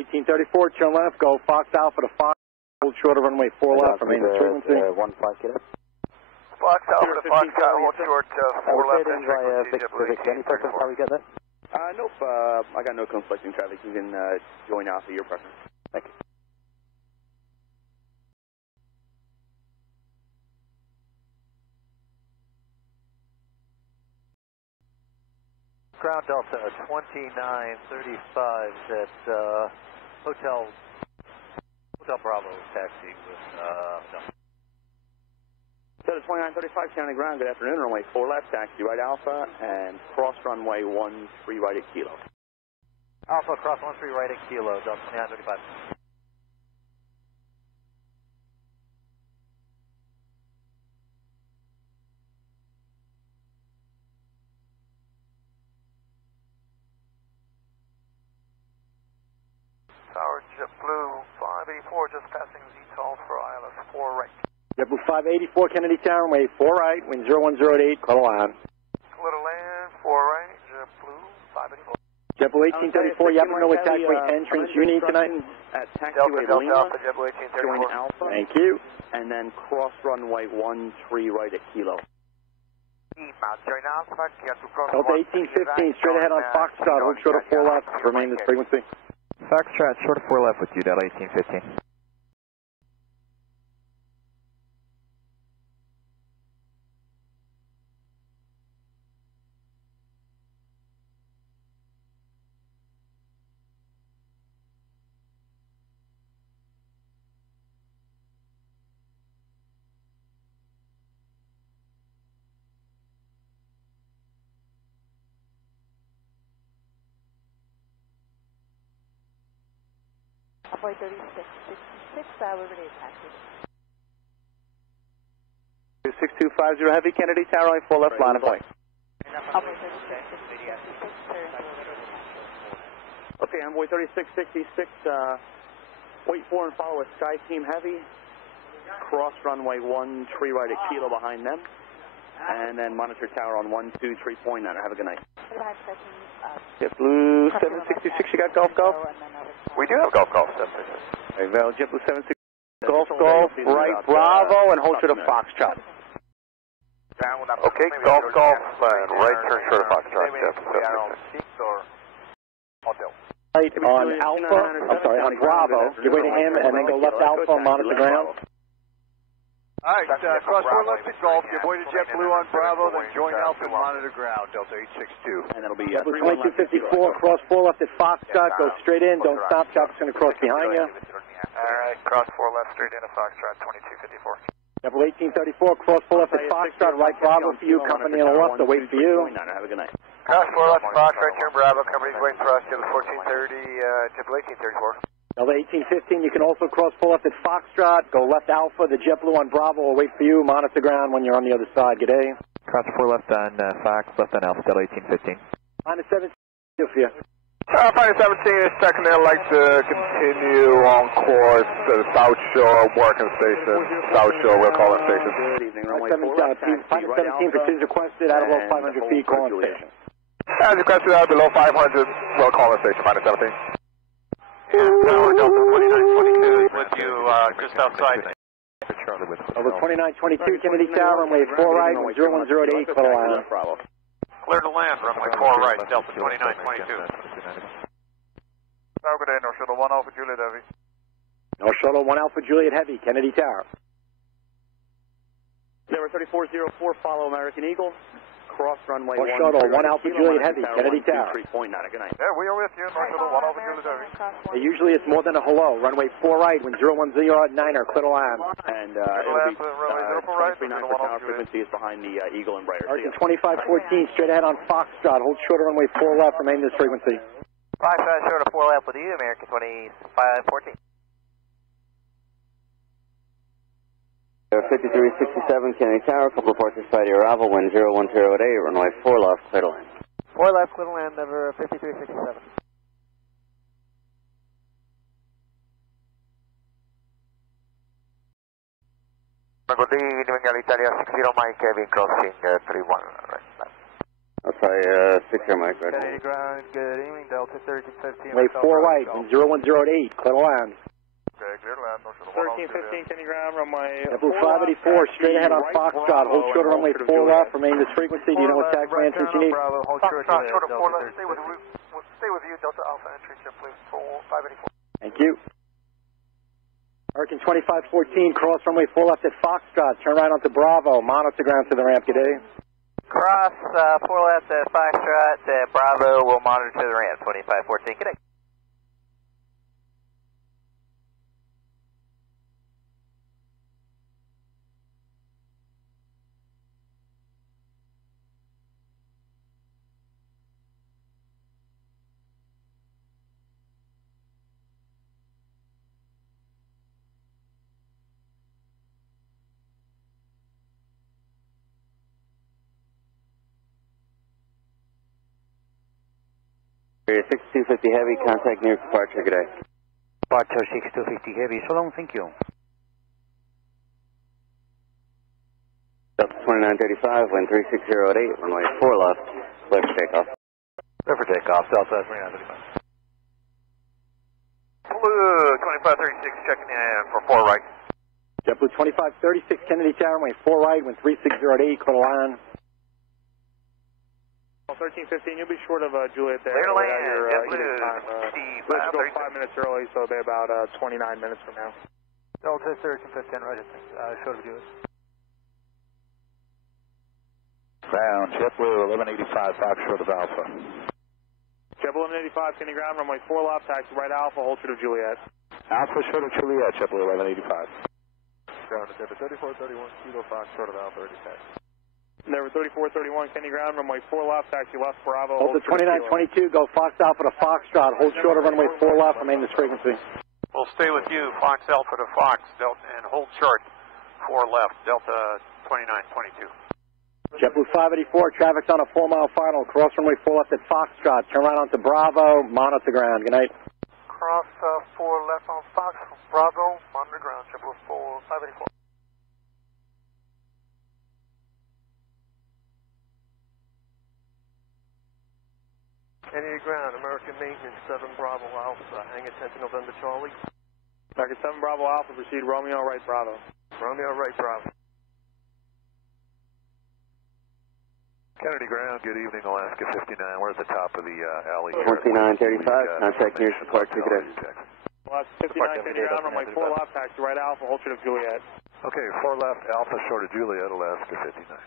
1834, turn left, go Fox Alpha to Fox, hold short of runway 4 left, remain the frequency. 15 kilo. Fox Alpha to Fox, hold short 4 left and frequency. Any preference how we get that? Nope, I got no conflicting traffic. You can join Alpha, your preference. Thank you. Ground Delta 2935 at Hotel Bravo taxi with Delta. Delta 2935, counting ground, good afternoon, runway 4 left, taxi right Alpha, and cross runway 13 right at Kilo. Alpha, cross 13 right at Kilo, Delta 2935. Tower JetBlue 584, just passing ZTOL for ILS 4 right. JetBlue 584, Kennedy Tower, runway 4 right, wind 01088, clear to land. Clear to land, 4 right, JetBlue 584. JetBlue 1834, you happen to know what taxiway entrance you need tonight? At taxiway Lima, Alpha, JetBlue 1834. join Alpha, Thank you. and then cross runway 13 right at Kilo. Join Alpha, get to cross Delta 1815, straight ahead on Foxtrot, hold short of 4 left, remain this frequency. Foxtrot, short of 4 left with you, Delta 1815. Runway 3666, Liberty taxi. 6250 Heavy, Kennedy Tower, runway 4 left, line of flight. Runway 3666, Okay, Envoy 3666, wait for and follow a Sky Team Heavy, cross runway 13 right at Kilo behind them, and then monitor tower on 123.9. Have a good night. JetBlue 766, you got Golf Golf? We do have Golf 766. Hey, Val, JetBlue 766. Golf, right, Bravo, and hold short of Foxtrot. Okay, Golf, right turn short of Foxtrot, JetBlue 766. Right on Alpha, I'm sorry, on Bravo, give way to him, and then go left Alpha, monitor ground. Alright, cross 4 left at Golf, give way to JetBlue on Bravo, then join Alpha and monitor ground, Delta 862. And that'll be JetBlue 2254, cross 4 left at Foxtrot, go straight in, don't stop, chopper's going to cross behind you. Alright, cross 4 left straight into Foxtrot 2254. JetBlue 1834, cross 4 left at Foxtrot, right Bravo for you, company on the left, they'll wait for you. Have a good night. Cross 4 left Fox, right turn Bravo, company's waiting for us, JetBlue 1430, JetBlue 1834. Delta 1815, you can also cross 4 left at Foxtrot, go left Alpha, the JetBlue on Bravo will wait for you, monitor ground when you're on the other side. Good day. Cross 4 left on Fox, left on Alpha, Delta 1815. Minus 17, for you. Pilot 17 is checking in, like to continue on course to the South Shore working station. South Shore, we'll call it station. Good evening, runway 4 Pilot left, taxi 17, right Alpha, precision requested, out of below 500 feet, call on station. As requested out below 500, we'll call it station, pilot 17. Tower Delta 2922 with you just outside. Over 2922, Kennedy Tower, runway 4 right, 0108, clear to land. Clear to land, runway 4 right, Delta 2922. Tower, good day, North Shuttle 1 Alpha Juliet Heavy. North Shuttle 1 Alpha Juliet Heavy, Kennedy Tower. Number 3404, follow American Eagle. Cross runway North 1 Shuttle 1 Alpha Juliet Heavy, Kennedy Tower. 3.9. Good night. Yeah, we are with you, North Shuttle 1 Alpha Juliet Heavy. Usually it's more than a hello. Runway 4 right, when 010 9er, clear to land. And it'll be 23.9 for tower frequency is behind the Eagle and Brighter. American 2514, straight ahead on Foxtrot, hold short of runway 4 left, remain this frequency. 5 short of 4 left with you, American 2514. 5367 Kennedy Tower, couple of ports inside your arrival, wind 01088, runway 4 left, clear to land. 4 left, clear to land, number 5367. Good evening, Italia 60 Mike, Kevin crossing 31. I'll try 6 Mike, right? Kennedy ground, good evening, Delta 1315. Runway 4 right, 0108, clear to land. Okay, clear to land, 1315, Kennedy ground, runway JetBlue 584, straight ahead on Foxtrot, hold short of runway 4 left, remain this frequency, do you know what tax transfer you need? Bravo, hold short of Delta 4 left, stay with you, Delta Alpha entry, JetBlue 584. Thank you. American 2514, cross runway 4 left at Foxtrot, turn right onto Bravo, monitor ground to the ramp, good day. Cross 4 left at Foxtrot, Bravo, will monitor to the ramp, 2514, good day. Area 6250 Heavy, contact near departure, good day. Departure 6250 Heavy, so long, thank you. Delta 2935, wind 360 at 8, runway 4 left, clear for takeoff. Clear for takeoff, Delta 2935. Blue 2536, checking in for 4 right. JetBlue 2536, Kennedy Tower, runway 4 right, wind 360 at 8, clear to land. 1315, you'll be short of Juliet there. Clear to land, JetBlue. Let's go 5 minutes early, so they're about 29 minutes from now. Delta 1315, right, short of Juliet. Ground, JetBlue 1185, Fox short of Alpha. JetBlue 1185, Kennedy ground, runway 4 left, taxi right Alpha, hold short of Juliet. Alpha short of Juliet, JetBlue 1185. Ground, Delta 3431, Kilo Fox short of Alpha, ready taxi. Number 3431, Kennedy ground, runway 4 left, taxi left, Bravo. Hold the 2922, go Fox Alpha to Foxtrot, hold short of runway 4 left, remain this frequency. We'll stay with you, Fox Alpha to Fox, Delta, and hold short, 4 left, Delta 2922. JetBlue 584, traffic's on a 4-mile final, cross runway 4 left at Foxtrot, turn right onto Bravo, monitor ground, good night. Cross 4 left on Fox, Bravo, monitor ground, JetBlue 584. Kennedy ground, American maintenance, 7 Bravo Alpha, hangar 10 to November Charlie. American 7 Bravo Alpha, proceed Romeo right Bravo. Romeo right Bravo. Kennedy ground, good evening, Alaska 59. We're at the top of the alley here. 2935, contact near departure, good day. Alaska 59, Kennedy ground, runway 4 left, taxi right Alpha, hold short of Juliet. Okay, 4 left, Alpha short of Juliet, Alaska 59.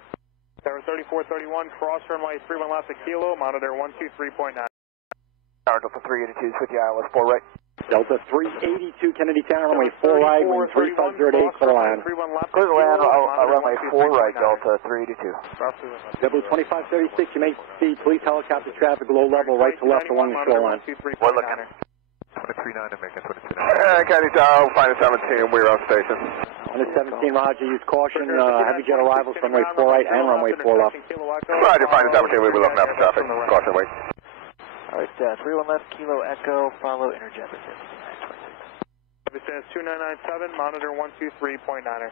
Tower 3431, cross runway 31 left at Kilo, monitor 123.9. Tower Delta 382, 50 ILS 4 right. Delta 382, Kennedy Tower, runway 4 right, wind 3508, clear to land. Clear to land, runway 4 right, Delta 382. JetBlue 2536, you may see police helicopter traffic low level, right to left along the shoreline. We're looking. 239, American 229. Kennedy Tower, final 17, we're on station. On the 17, Roger, use caution, heavy jet arrivals, runway 4 right and runway 4 left. Roger, final 17, we'll be looking out for traffic. Caution, wait. Alright, 31 left, Kilo Echo, follow interjet at 5926. Vicinity 2997, monitor 123.9er.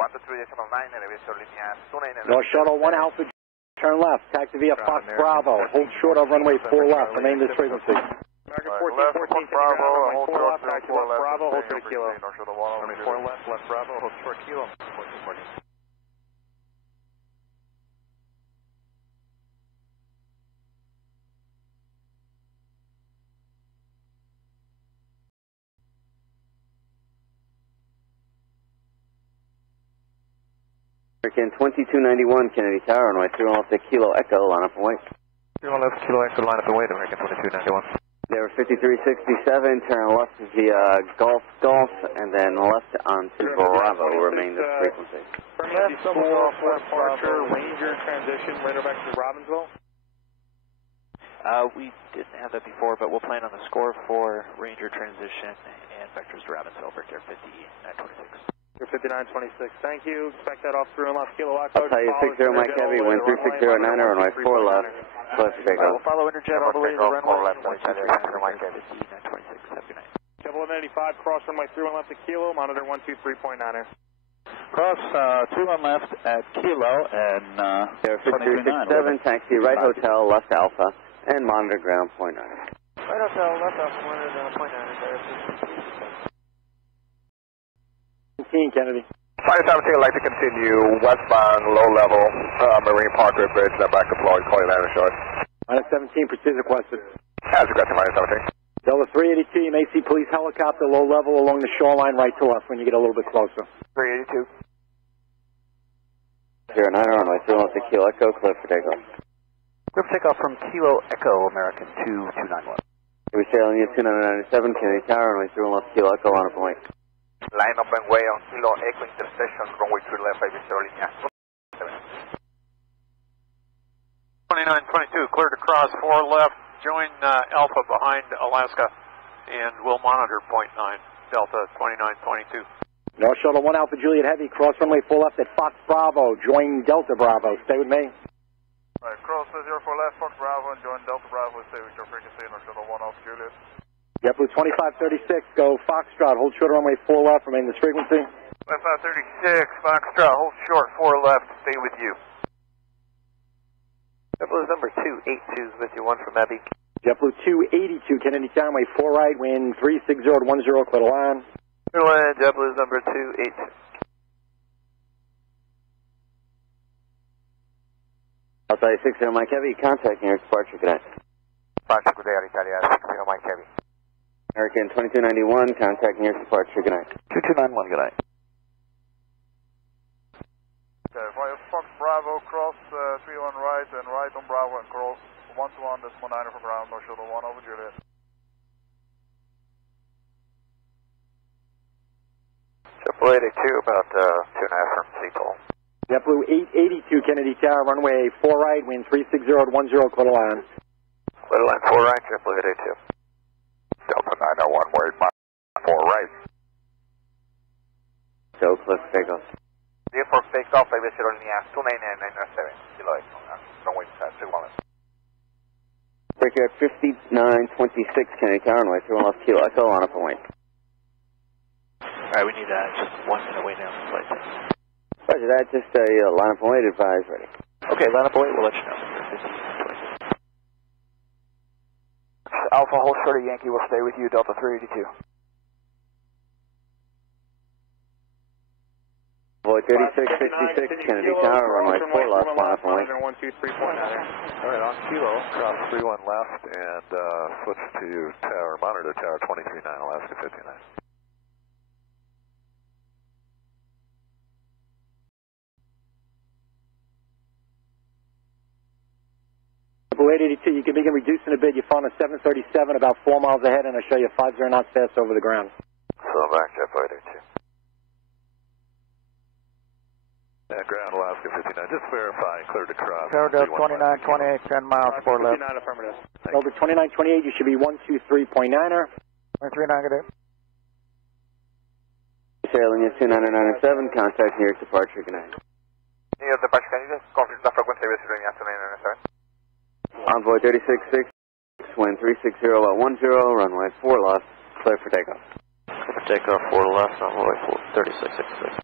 123.9, North Shuttle 1 Alpha, turn left, taxi via Fox Bravo, hold short of runway 4 left, remain this frequency. American 1414, Bravo, hold short left, taxi left Bravo, hold short of Kilo. Runway 4 left, left Bravo, hold short Kilo. 1414. American 2291, Kennedy Tower, runway 3 left at Kilo Echo, line up and wait. 3 left, Kilo Echo, line up and wait, American 2291. They were 5367, turn left via Golf, and then left onto Bravo, remain this frequency. Permanent for departure, Ranger transition, radar back to Robbinsville. We didn't have that before, but we'll plan on the score for Ranger transition and vectors to Robbinsville, Victor 5926. 5926, thank you. Expect that off through and left Kilo Echo. I'll tell you 60 Mike Heavy, wind 3609, runway 4 left, left takeoff. We'll follow interjet all the way to the runway. 5926, have a good night. Double 95, cross runway 31 left to Kilo, monitor 123.9er. Cross 21 left at Kilo and Air 5367, taxi right hotel, left Alpha, and monitor ground point 9. Right hotel, left Alpha, monitor ground point 9, and 17, Kennedy. Flight 17 would like to continue westbound, low level, Marine Parkway Bridge, then back deployed, call you landing short. Minus 17, precision requested. As requested, minus 17. Delta 382, you may see police helicopter low level along the shoreline right to us when you get a little bit closer. 382. 09 runway 31 to Kilo Echo, clear for takeoff. Clear for takeoff from Kilo Echo, American 2291. We sailing at 2997, Kennedy Tower, runway 31 left Kilo Echo, line up and wait. Line up and way on Kilo Echo intersection, runway 3 left, FAIB 0 línea. 2922, cleared to cross 4 left, join Alpha behind Alaska, and we'll monitor point 9, Delta 2922. North Shuttle 1 Alpha Juliet Heavy, cross runway 4 left at Fox Bravo, join Delta Bravo. Stay with me. Alright, cross 04 left, Fox Bravo, and join Delta Bravo, stay with your frequency, North Shuttle 1 Alpha Juliet. JetBlue 2536, go Foxtrot, hold short runway 4 left, remain this frequency. 2536, Foxtrot, hold short, 4 left, stay with you. JetBlue is number 282 with you, 1 from Abby. JetBlue 282, Kennedy Tower, runway 4 right, wind 360 to 10, clear to land. Clear to land, JetBlue is number 282. Outside 60 Mike Heavy, contacting your departure, good night. Departure, good day, Italia, 60 Mike Heavy. American 2291, contacting your departure, good night. 2291, good night. Okay, via Fox Bravo, cross 31 right and right on Bravo and cross 121, decimal 9 for ground, North Shuttle 1 over Juliet. JetBlue 82, about 2.5 from Seattle. JetBlue 882, Kennedy Tower, runway 4 right, wind 360 to 10, clear to land. Clear to land 4 right, JetBlue 82. Delta 901, word 4 right. So, clear for takeoff. Clear for takeoff, FAIB 0 línea 29997, Kilo Echo, runway 3 left. Break at 5926, Kennedy Tower, runway 31 left Kilo Echo, line up and wait. Alright, we need just 1 minute wait now for flight. Roger that, just a line up and wait, advise ready. Okay, line up and wait, we'll let you know. Alpha, hold short of Yankee, we'll stay with you, Delta 382. Boy, 3666, Kennedy Tower, runway 4 left, line up and wait. Alright, on Kilo, cross 31 left and switch to tower, monitor tower 239, Alaska 59. JetBlue 882, you can begin reducing a bit. You found a 737 about 4 miles ahead, and I'll show you 50 knots fast over the ground. So back, JetBlue 82. Yeah, ground Alaska 59, just verifying, clear to cross. Tower Delta 2928, 10 miles, 4 left. 59 affirmative. Over 2928, you should be 123.9er. 139, good day. Sailing at 2997, contacting your departure, good night. New York departure, can you just confirm the frequency FAIB 0 línea 29997? Envoy 3666, wind 360 at 10, runway 4 left, clear for takeoff. Clear for takeoff, 4 left, runway 3666.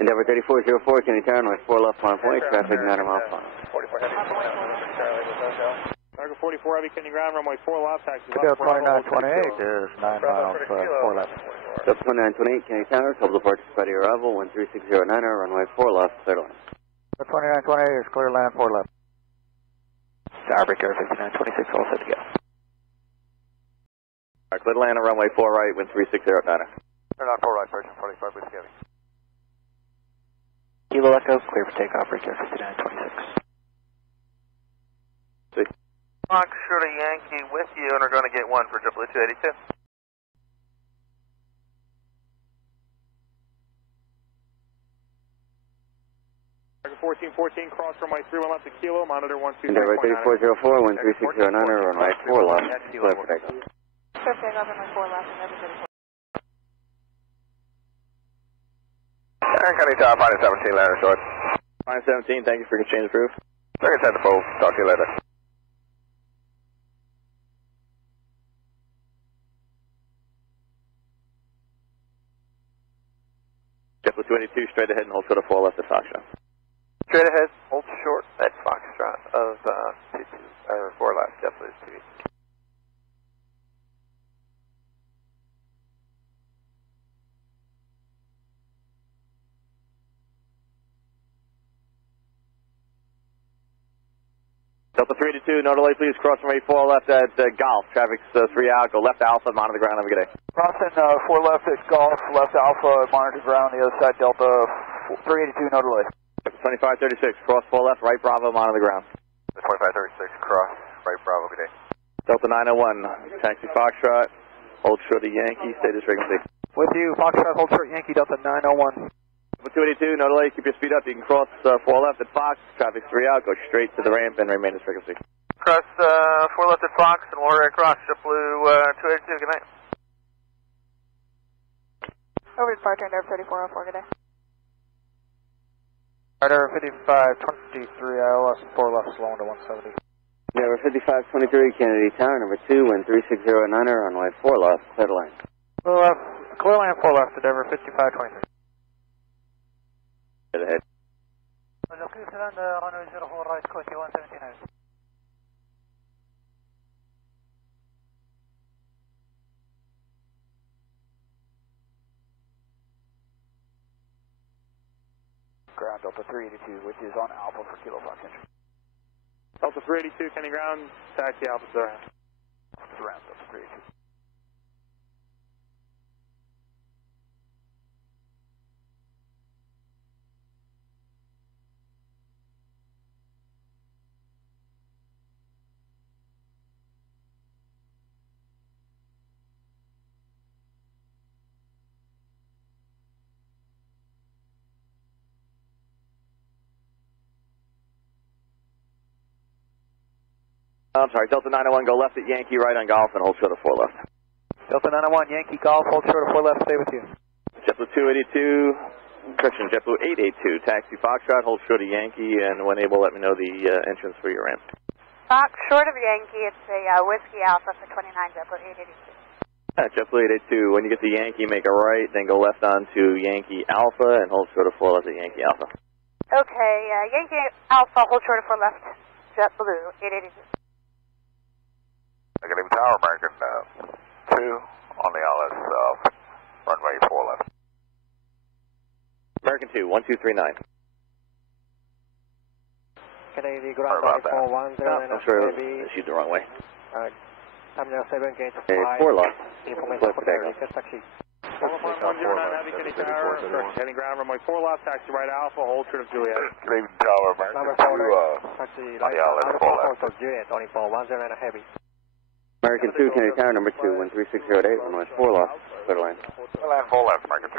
Endeavor 3404, Kennedy Tower, runway 4 left, line point, traffic 9 miles final. 44 Heavy. Target 44 Heavy, Kennedy ground, runway 4 left, taxi Delta 2928 is 9 miles, 4 left. Delta 2928, Kennedy Tower, couple departures by the arrival, wind 360 at 9, runway 4 left, clear to land. Delta 2928 is clear land, 4 left. Starbreak Air 5926, all set to go. Alright, clear to land on runway 4 right, wind 360 at 9. Turn on 4 right, version 45 with Heavy. Kilo Echo, clear for takeoff, break Air 5926. Fox, short of Yankee with you, and we're going to get 1 for JetBlue 282. Target 1414, cross runway 31 left to Kilo, monitor 123.9. Endeavor 3404, wind 360 at 9, runway 4 left, clear for takeoff. Clear takeoff, runway 4 left, and every 34. And Kennedy Tower, minus 17, landing short. Minus 17, thank you for exchange proof. Second set to full, talk to you later. JetBlue Delta 282, straight ahead and hold short of 4 left at Foxtrot. Straight ahead, hold short at Foxtrot of 4 left, JetBlue 2. Delta 382, no delay please, cross runway 4 left at Golf, traffic's 3 out, go left Alpha, monitor the ground, have a good day. Crossing 4 left at Golf, left Alpha, monitor ground, the other side, Delta 382, no delay. 2536, cross 4 left, right Bravo, monitor the ground. 2536, cross, right Bravo, good day. Delta 901, taxi Foxtrot, hold short of Yankee, status frequency. With you, Foxtrot, hold short, Yankee, Delta 901. 282, no delay, keep your speed up, you can cross 4 left at Fox, traffic's 3 out, go straight to the ramp and remain at frequency. Cross 4 left at Fox and water across, JetBlue 282, good night. Over to departure, Endeavor 3404, good day. Endeavor 5523, ILS 4 left, slowing to 170. Endeavor 5523, Kennedy Tower, number 2, wind 3609er, runway 4 left, clear to land. Clear land 4 left, Endeavor 5523. Ahead. Runway 04 right, Coach 179. Ground Delta 382, which is on Alpha for Kilo Fox entry. Delta 382, Kenny ground, taxi Alpha, sir. Ground Delta 382. I'm sorry, Delta 901, go left at Yankee, right on Golf, and hold short of 4 left. Delta 901, Yankee Golf, hold short of 4 left, stay with you. JetBlue 282, correction, JetBlue 882, taxi Foxtrot, hold short of Yankee, and when able, let me know the entrance for your ramp. Fox, short of Yankee, it's a Whiskey Alpha for 29, JetBlue 882. JetBlue 882, when you get to Yankee, make a right, then go left onto Yankee Alpha, and hold short of 4 left at Yankee Alpha. Okay, Yankee Alpha, hold short of 4 left, JetBlue 882. Negative Tower, American 2 on the LS, runway 4 left. American 2, 1239. Canadian ground right 410. I'm sorry, issued the wrong way. Terminal 7, gate 5. 4 left. Information for taxi. 109 Heavy, Kenny Tower, Kenny ground, runway 4 left, taxi right Alpha, hold short of Juliet. Negative Tower, American 2 taxi on the LS 4 left. Juliet, 24, 109 Heavy. American 2, Kennedy Tower, number 2, wind 3608, runway 4 left, clear to land. Clear land 4 left, American 2.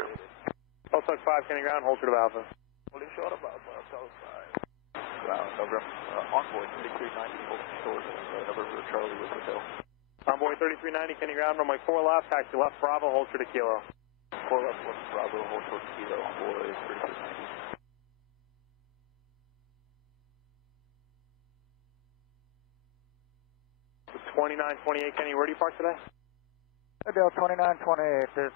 Delta 5, Kenny ground, hold short of Alpha. Holding short of Alpha, South 5. Ground, over, envoy 3390, holding short, number for Charlie with hotel. Envoy 3390, Kenny ground, runway 4 left, taxi left Bravo, hold short of Kilo. 4 left, Bravo, hold short of Kilo, envoy 3390. 2928, Kenny, where do you park today? Bill 2928, it's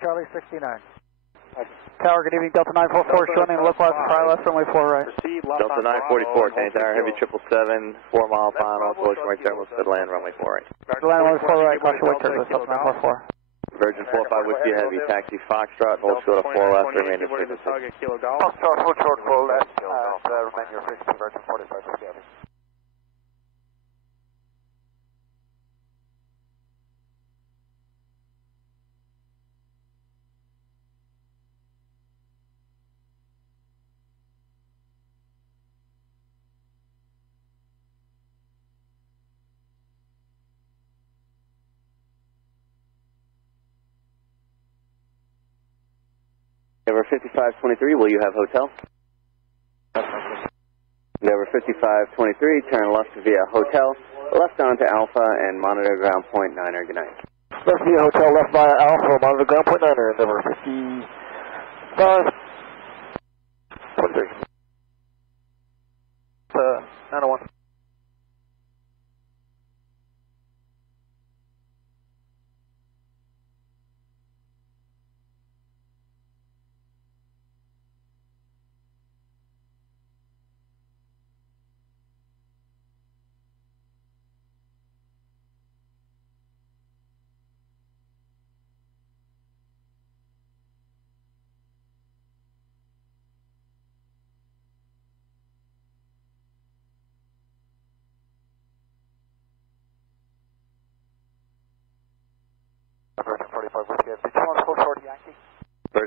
Charlie 69. Tower, good evening, Delta 944, showing in look left, try left, runway 4 right. Proceed left Delta 944, Kenny Tower, heavy 777, 4 mile final, approach right terminal, stead land, runway 4 right. Land runway 4 right, caution wait turbo, Delta 944. Virgin 45 Whiskey Heavy, taxi Foxtrot, hold short of 4 left, remain at frequency. Foxtrot, hold short 4 left, remain your frequency, Virgin 45 Whiskey Heavy. Endeavor 5523, will you have hotel? Endeavor 5523, turn left via hotel, left onto Alpha, and monitor ground point 9er, good night. Left via hotel, left via Alpha, monitor ground point 9er, Endeavor 55. 23. 901.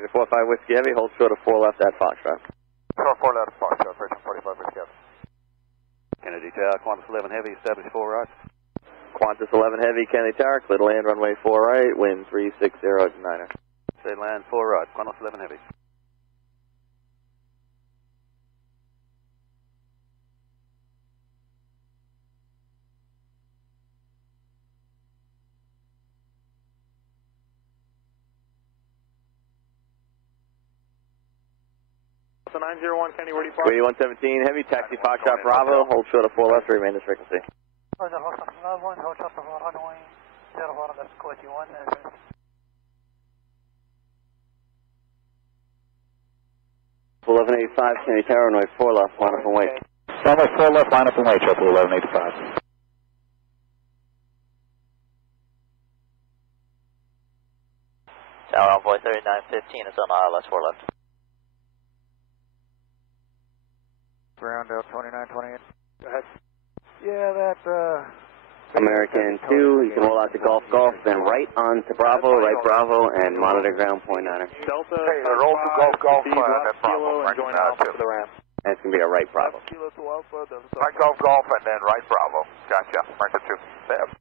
Roger, 45 Whiskey Heavy, hold short of 4 left at Foxtrot. Short 4 left, Foxtrot, Virgin 45 Whiskey Heavy. Kennedy Tower, Qantas 11 Heavy, establish 4 right. Qantas 11 Heavy, Kennedy Tower, clear to land, runway 4 right, wind 360-9er. Say land 4 right, Qantas 11 Heavy. So 901, Kenny, where do you park? Radio 117 Heavy, taxi Foxtrot Bravo, hold short of 4 left, remain this frequency. Roger, Foxtrot Bravo, hold short of runway 04 left, 41, address. JetBlue 1185, Kennedy Tower, runway 4 left, line up and wait. Runway 4 left, line up and wait, JetBlue 1185. Tower Envoy 3915 is on ILS 4 left. Ground out 2928. Go ahead. Yeah, that, American 2, you can roll out to Golf Golf, then right on to Bravo, right Bravo, and monitor ground .9er. Delta, roll to Golf Golf, left Kilo, and join Alpha to the ramp. And it's going to be a right Bravo. Kilo to Alpha, right Golf Golf, and then right Bravo. Gotcha, Marker 2. There.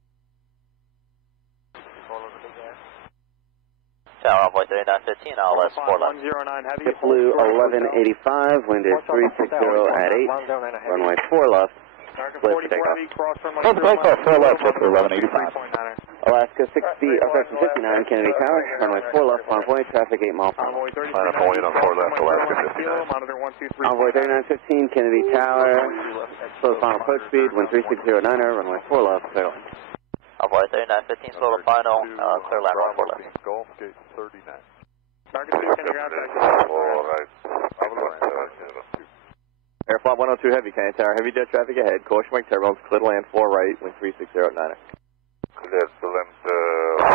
Tower Envoy 3915, ILS 4 left. 109 Heavy. JetBlue 1185, wind is 360 at 8, runway 4 left. American Clear for 44 takeoff. Heavy, cross runway Close takeoff, 4 left, JetBlue 1185. Alaska 59, Kennedy Tower, runway 4 left, envoy, traffic 8 miles per hour. Envoy 39, Line up and wait on 4 left, Alaska 59. Monitor 123. Envoy 3915, Kennedy Tower, slow final approach speed, wind 360-9er, runway 4 left, clear. Envoy 3915, slow to final, clear land, runway 4 left. Golf Gate 39. American 2, Kennedy ground, Alright. Airflot 102 Heavy, Kennedy Tower, heavy jet traffic ahead, caution wing turbulence, clear to land 4 right, wind 360-9er. Clear to land 4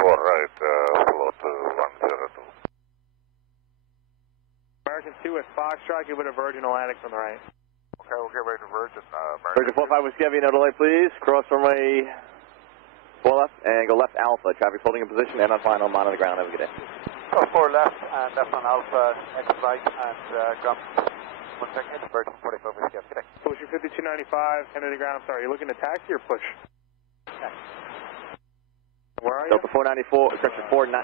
right, float 102. American 2 at Foxtrot, give it a Virgin Atlantic from the right. Okay, we'll get ready to Virgin. Virgin 45 Whiskey Heavy, no delay please, cross runway 4 left, and go left Alpha, traffic's holding in position, and on final, monitor the ground, have a good day. Cross 4 left, and left on Alpha, X right, and jump. 1 second, Virgin 45 Whiskey Heavy. Good day. Push your 5295, Kennedy ground, I'm sorry, are you looking to taxi or push? Where are you? Delta 494, correction 49,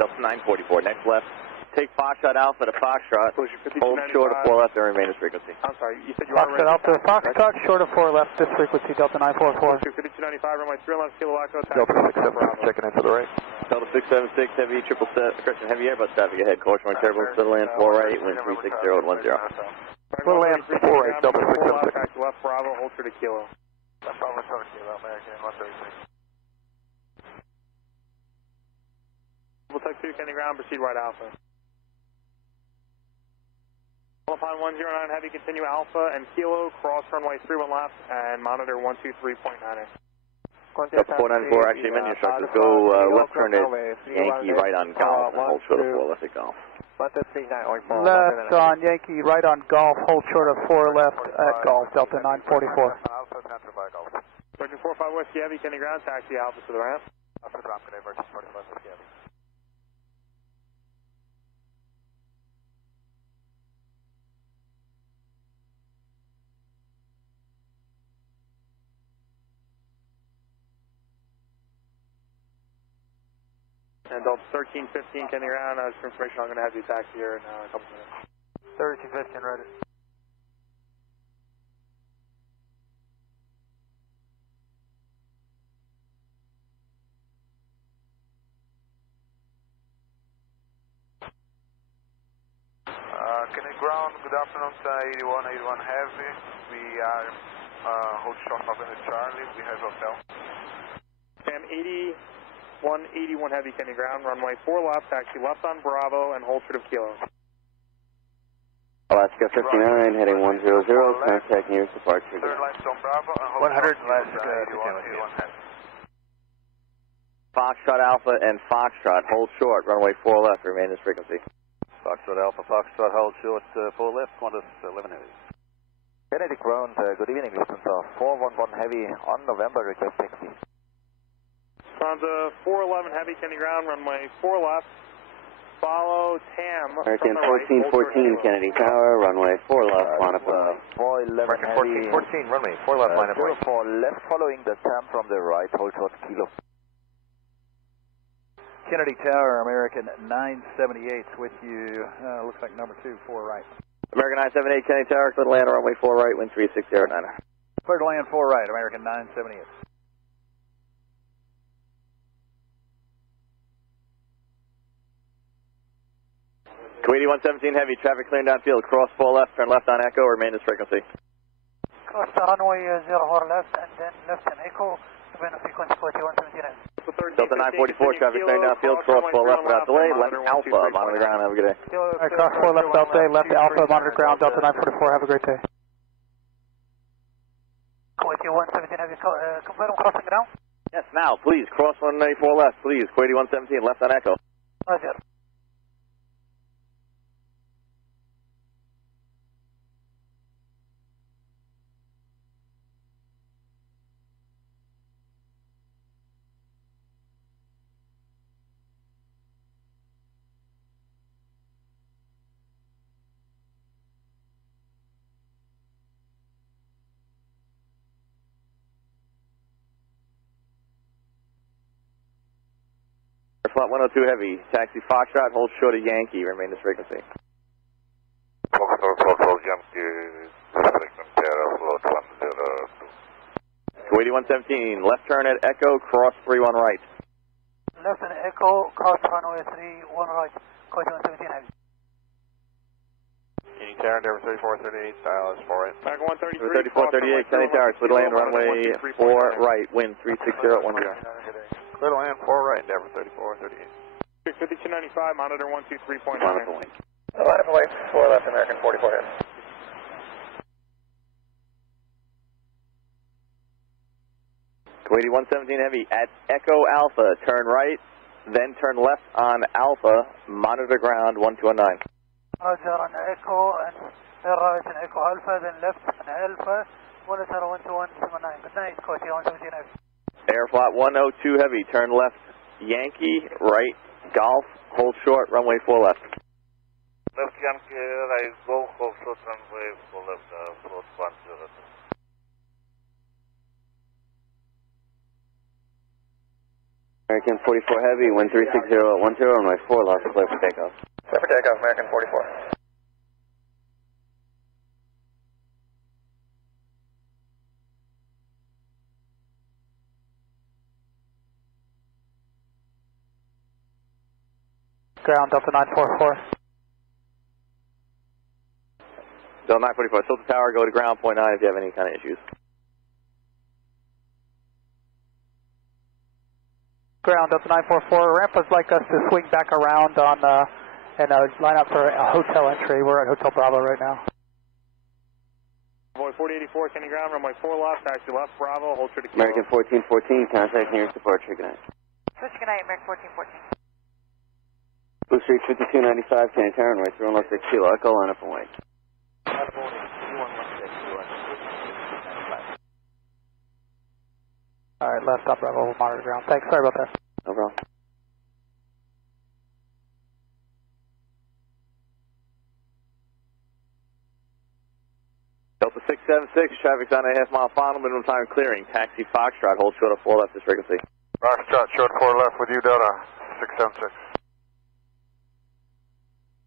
Delta 944, next left. Take Foxtrot Alpha to Foxtrot, hold short of 4 left and remain this frequency. I'm sorry, you said you are Foxtrot Alpha, Foxtrot, short of 4 left, this frequency, Delta 944. 5295, runway 3 left, Kilo Echo, taxi. Delta 676, checking in to the right. Delta 676, heavy, correction, heavy airbus traffic ahead, caution wing turbulence, clear to land 4 right, wind 360-10. Clear land 4 right, Delta 676. Taxi left Bravo, hold short of Kilo. Left Bravo, short of Kilo, American 136. We'll take 2, Kennedy ground, proceed right Alpha. Upon 109 Heavy, continue Alpha and Kilo, cross runway 31 left, and monitor 123.9. Delta 494, actually menu instructors, go left turn at Yankee, right on Golf, and hold short of 4 left at Golf. Left on Yankee, right on Golf, hold short of 4 left at Golf, Delta 944. Alpha, center by Golf. Virgin 45 Whiskey Heavy, Kennedy ground, taxi Alpha to the ramp. Alpha to ramp, good day, Virgin 45 Whiskey Heavy. And Delta 1315, Kennedy ground, just for information, I'm going to have you taxi here in a couple minutes. 1315, ready. Kennedy ground, good afternoon, 8181 Heavy. We are hold short of in Charlie, we have hotel. Sam 8181 Heavy, Kennedy ground, runway 4 left, taxi left on Bravo, and hold short of Kilo. Alaska 59, heading 100, contact nearest departure. Third line on Bravo, and hold 100 Alaska 8181 Heavy. Foxtrot Alpha and Foxtrot, hold short, runway 4 left, remain this frequency. Foxtrot Alpha, Foxtrot, hold short, 4 left, Qantas 11 Heavy. Kennedy ground, good evening, Lufthansa 411 Heavy on November, request taxi. Lufthansa 411 Heavy, Kennedy ground, runway 4 left, follow, Tam. American 1414, Kennedy Tower, runway 4 left, line up and 411 American heavy. 1414, runway 4 left, line up and 04 left, following the TAM from the right, hold short kilo. Kennedy Tower, American 978 with you. Looks like number 2, 4 right. American 978, Kennedy Tower, clear to land, runway 4 right, wind 3609. Clear to land 4 right, American 978. Kuwaiti 117 heavy, traffic clearing downfield, cross 4 left, turn left on Echo, remain this frequency. Cross the runway 04 left and then left and Echo, remain frequency Kuwaiti 117 heavy. Delta 944, traffic clearing downfield, cross 4 left without delay, left Alpha, monitor the ground, have a good day. Cross 4 left Delta, left Alpha, monitor ground, Delta 944, have a great day. Kuwaiti 117 heavy, confirm crossing ground? Yes, now, please, cross 184 left, please, Kuwaiti 117, left on Echo. Roger. Flight 102 heavy, taxi Foxtrot, hold short of Yankee, remain this frequency. Foxtrot, Yankee, float 102. Kuwaiti 117, left turn at Echo, cross 31 right. Left and Echo, cross runway 31 right, Kuwaiti 117 heavy. Kennedy Tower, Endeavor 3438, dial is 4 right. Back 133. 3438, Kennedy Tower, split land, runway 4 right, wind 36010. Clear to land 4 right, Endeavor 3438. 5295, monitor 123.9. Line up and wing. Line up and wing, 4 left, American 44 heavy. Kuwaiti 117 heavy, at Echo Alpha, turn right, then turn left on Alpha, monitor ground 1219. Roger, on Echo and right and Echo Alpha, then left and Alpha, monitor 12179. Good night, Kuwaiti 117 heavy. Airflot 102 heavy, turn left Yankee, right Golf, hold short, runway 4 left. Left Yankee, right Golf, hold short, runway 4 left, float 102. American 44 heavy, wind 36010, runway 4 left, clear for takeoff. Clear for takeoff, American 44. Ground Delta 944. Delta 944, still the tower, go to ground, point 9 if you have any kind of issues. Ground Delta 944, ramp would like us to swing back around on and line up for a hotel entry. We're at Hotel Bravo right now. Boy 4084, Kennedy ground, runway 4 left, taxi left, Bravo, hold true to kilo. American 1414, contact nearest departure, good night. Switch, good night, American 1414. Blue Street 5295, Kennedy Tower, runway 316 kilo, Echo, line up and wait. Alright, left up Bravo, we'll monitor ground. Thanks, sorry about that. No problem. Delta 676, traffic's on a half-mile final, minimum time clearing. Taxi Foxtrot, hold short of 4 left this frequency. Foxtrot, short 4 left with you, Delta 676.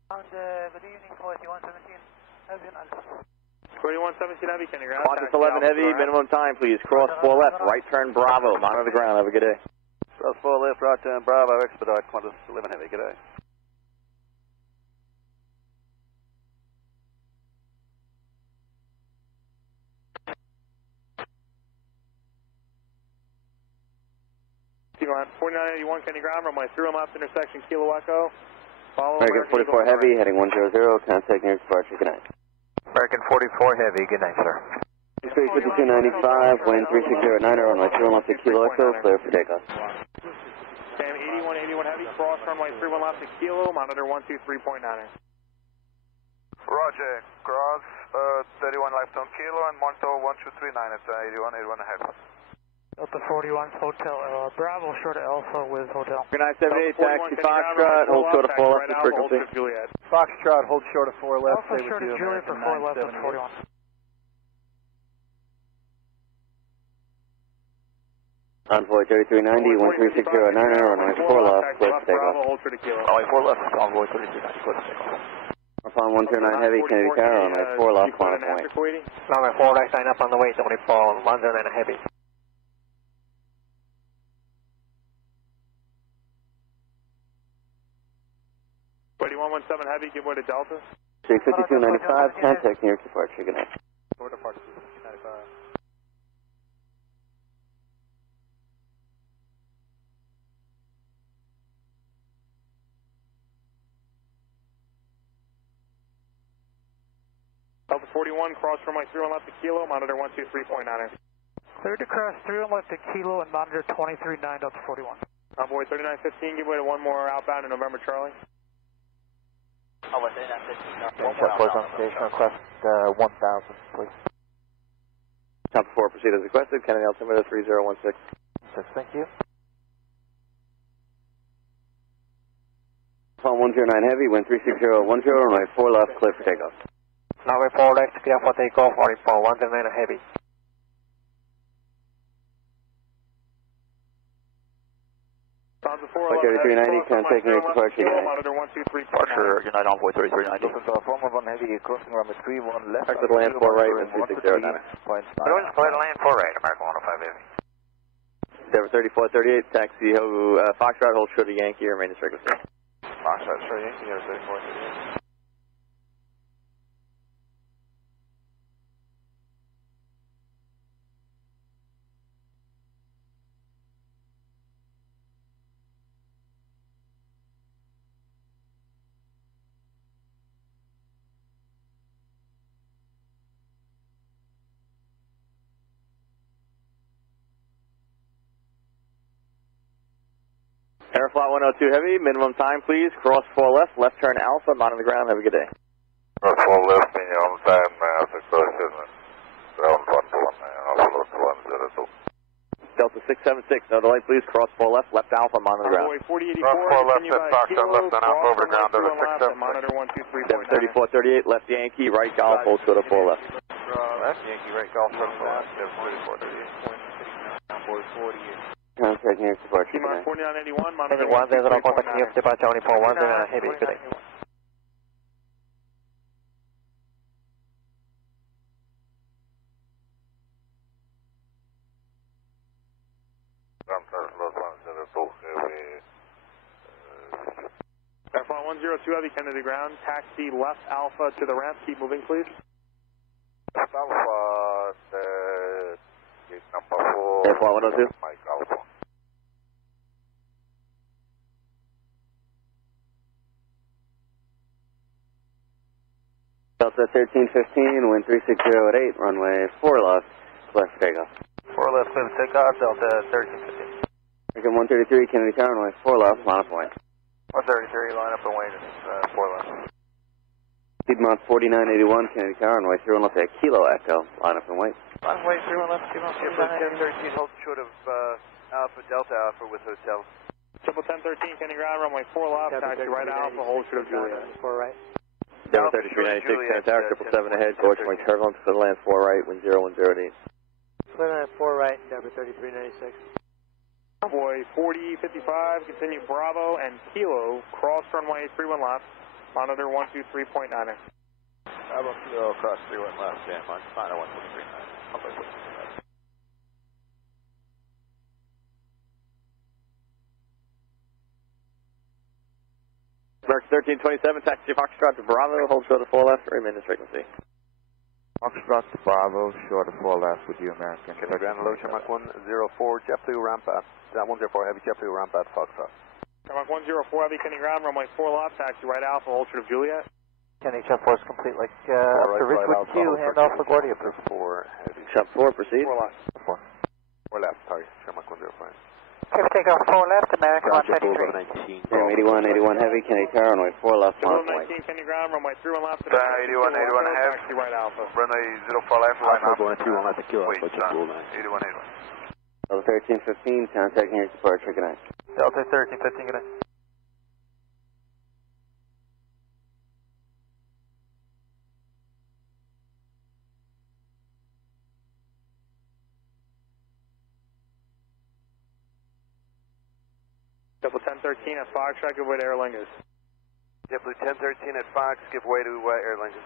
Good evening, Kuwaiti 117. Heavy and Alpha. Kuwaiti 117 heavy, Kennedy ground. Qantas 11 heavy, minimum time please. Cross 4 left, right turn Bravo, monitor the ground, have a good day. Cross 4 left, right turn Bravo, expedite, Qantas 11 heavy, good day. Seecon 4981, Kennedy ground, runway 3 left, intersection Kilo Echo. Follow American 44 heavy, heading 100, contact nearest departure, good night. American 44 heavy, good night, sir. Space 5295, wind 3609, runway 3 left to Kilo Echo, clear for takeoff. Sam 8181 heavy, cross runway 31 left to Kilo, monitor 123.9. Roger, cross 31 left on Kilo and monitor 1239 at 8181 heavy. Delta 41's Hotel Bravo, short of Alpha with Hotel. 978, taxi Foxtrot, hold short of 4 left at frequency. Foxtrot, hold short of 4 left. Alpha short of Juliet for 4 left at 41. Envoy 3390, 1360, 99, runway 4 left, clear for takeoff. Runway 4 left, Envoy 3390, clear for takeoff. Upon 129 heavy, Kennedy Tower, runway 4 left, final point. Runway 4 right, sign up on the way, 24, 109 heavy. Heavy, give way to Delta. 65295, contact near departure, good night. Door departure, 65295. Delta 41, cross runway 31 left to Kilo, monitor 123.9. Cleared to cross 31 left to Kilo and monitor 239 Delta 41. Envoy 3915, give way to one more outbound in November, Charlie. Envoy 3915, Chop 4's on station, request 1000, please. Chop 4, proceed as requested, Kennedy altimeter 3016. Thank you. Upon 109 heavy, wind 36010, runway 4 left, clear for takeoff. Runway 4 left, clear for takeoff, 44, 109 heavy. Envoy 3390, contact near departure, good night. Monitor 123.9. Departure, good night, Envoy 3390. Delta 41 heavy, crossing runway 31 left. Exit land 4 right, wind 3609. Balloons clear to land 4 right, American 105 heavy. Endeavor 3438, taxi Foxtrot, hold short of Yankee, remain as frequency. Foxtrot, short of Yankee, 3438. Aeroflot 102 heavy, minimum time please, cross 4 left, left turn Alpha, not on the ground, have a good day. Cross 4 left, minimum time, ground 121, Delta 676, no delay please, cross 4 left, left Alpha, on the ground. Envoy 4084, Cross 4 left continue at by Foxtrot, Kilo, left on Alpha, over cross ground, runway 31 left, 676. monitor 123.9. Endeavor 3438, left Yankee, right Golf, hold short of 4 left. Left Yankee, right Golf, 4 left, Endeavor 3438. Envoy 48. Contact near departure, good night. 4981, monitor 1 0 contact near 123.9. departure, 24, 109 heavy, good day. Airfront 102 heavy, Kennedy ground, taxi left Alpha to the ramp, keep moving please. Left Alpha, gate number 4. Airflot 102. Mike Alpha. Delta 1315, wind 360 at 8, runway 4 left, clear for takeoff. 4 left, clear for takeoff, Delta 1315. American 133, Kennedy Tower, runway 4 left, line of point. 133, line up and wait, 4 left. Piedmont 4981, Kennedy Tower, runway 31 left at Kilo Echo, line up and wait. Runway 31 left, Piedmont 1013, hold short of Alpha, Delta Alpha with Hotel. Triple 1013, Kennedy ground, runway 4 left, taxi right Alpha, hold short of Juliet. 4 right. Endeavor 3396, Kennedy Tower, 777 ahead, Gorge Point turbulence, clear to land 4 right, wind 0108. Clear to land 4 right, Endeavor 3396. Envoy 4055, continue Bravo and Kilo, cross runway 31 left, monitor 123.9. Bravo, Kilo, cross 31 left, yeah, monitor 123.9. American 1327, taxi Foxtrot to Bravo, hold short of 4 left, remain as frequency. Foxtrot to Bravo, short of 4 left with you, American. Kennedy ground, low, Shamrock 104, JetBlue, ramp at, 104 heavy, JetBlue, ramp at Foxtrot. Shamrock 104 heavy, Kennedy ground, runway 4 left, taxi right Alpha, hold short of Juliet. Kennedy Chop 4 is complete, like, up to Ridgewood Q, hand off LaGuardia, please. 4 heavy. Shop 4, proceed. 4 left. 4 left, sorry, Shamrock 105. Clear for takeoff 4 left, American 133. 81 heavy, Kennedy Tower, runway 4 left, line of point. 19, Kennedy ground, runway 31 left. 81 half. Taxi right Alpha. Runway 04 left, line up. Going 31 left to Kilo, Wait, JetBlue, 81. Delta 1315, contact nearest departure, good night. Delta 1315, good night. JetBlue 1013 at Foxtrot, give way to Aer Lingus. JetBlue 1013 at Fox, give way to Aer Lingus.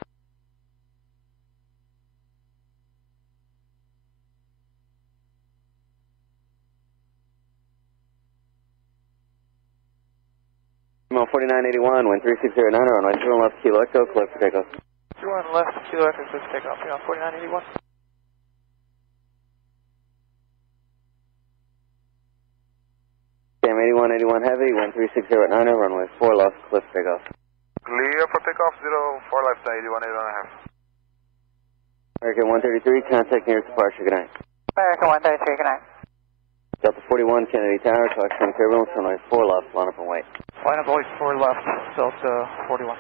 Email 4981, wind 3609, runway 21 left, Kilo Echo, clear for takeoff. 21 left, Kilo Echo, clear for takeoff. 4981. Cam 8181 heavy, wind 3609, runway 4 left, clear for takeoff. Clear for takeoff, 04 left, 8181.5. American 133, contact nearest departure, good night. American 133, good night. Delta 41, Kennedy Tower, Foxtrot turbulence, runway 4 left, line up and wait. Line up and wait, 4 left, Delta 41.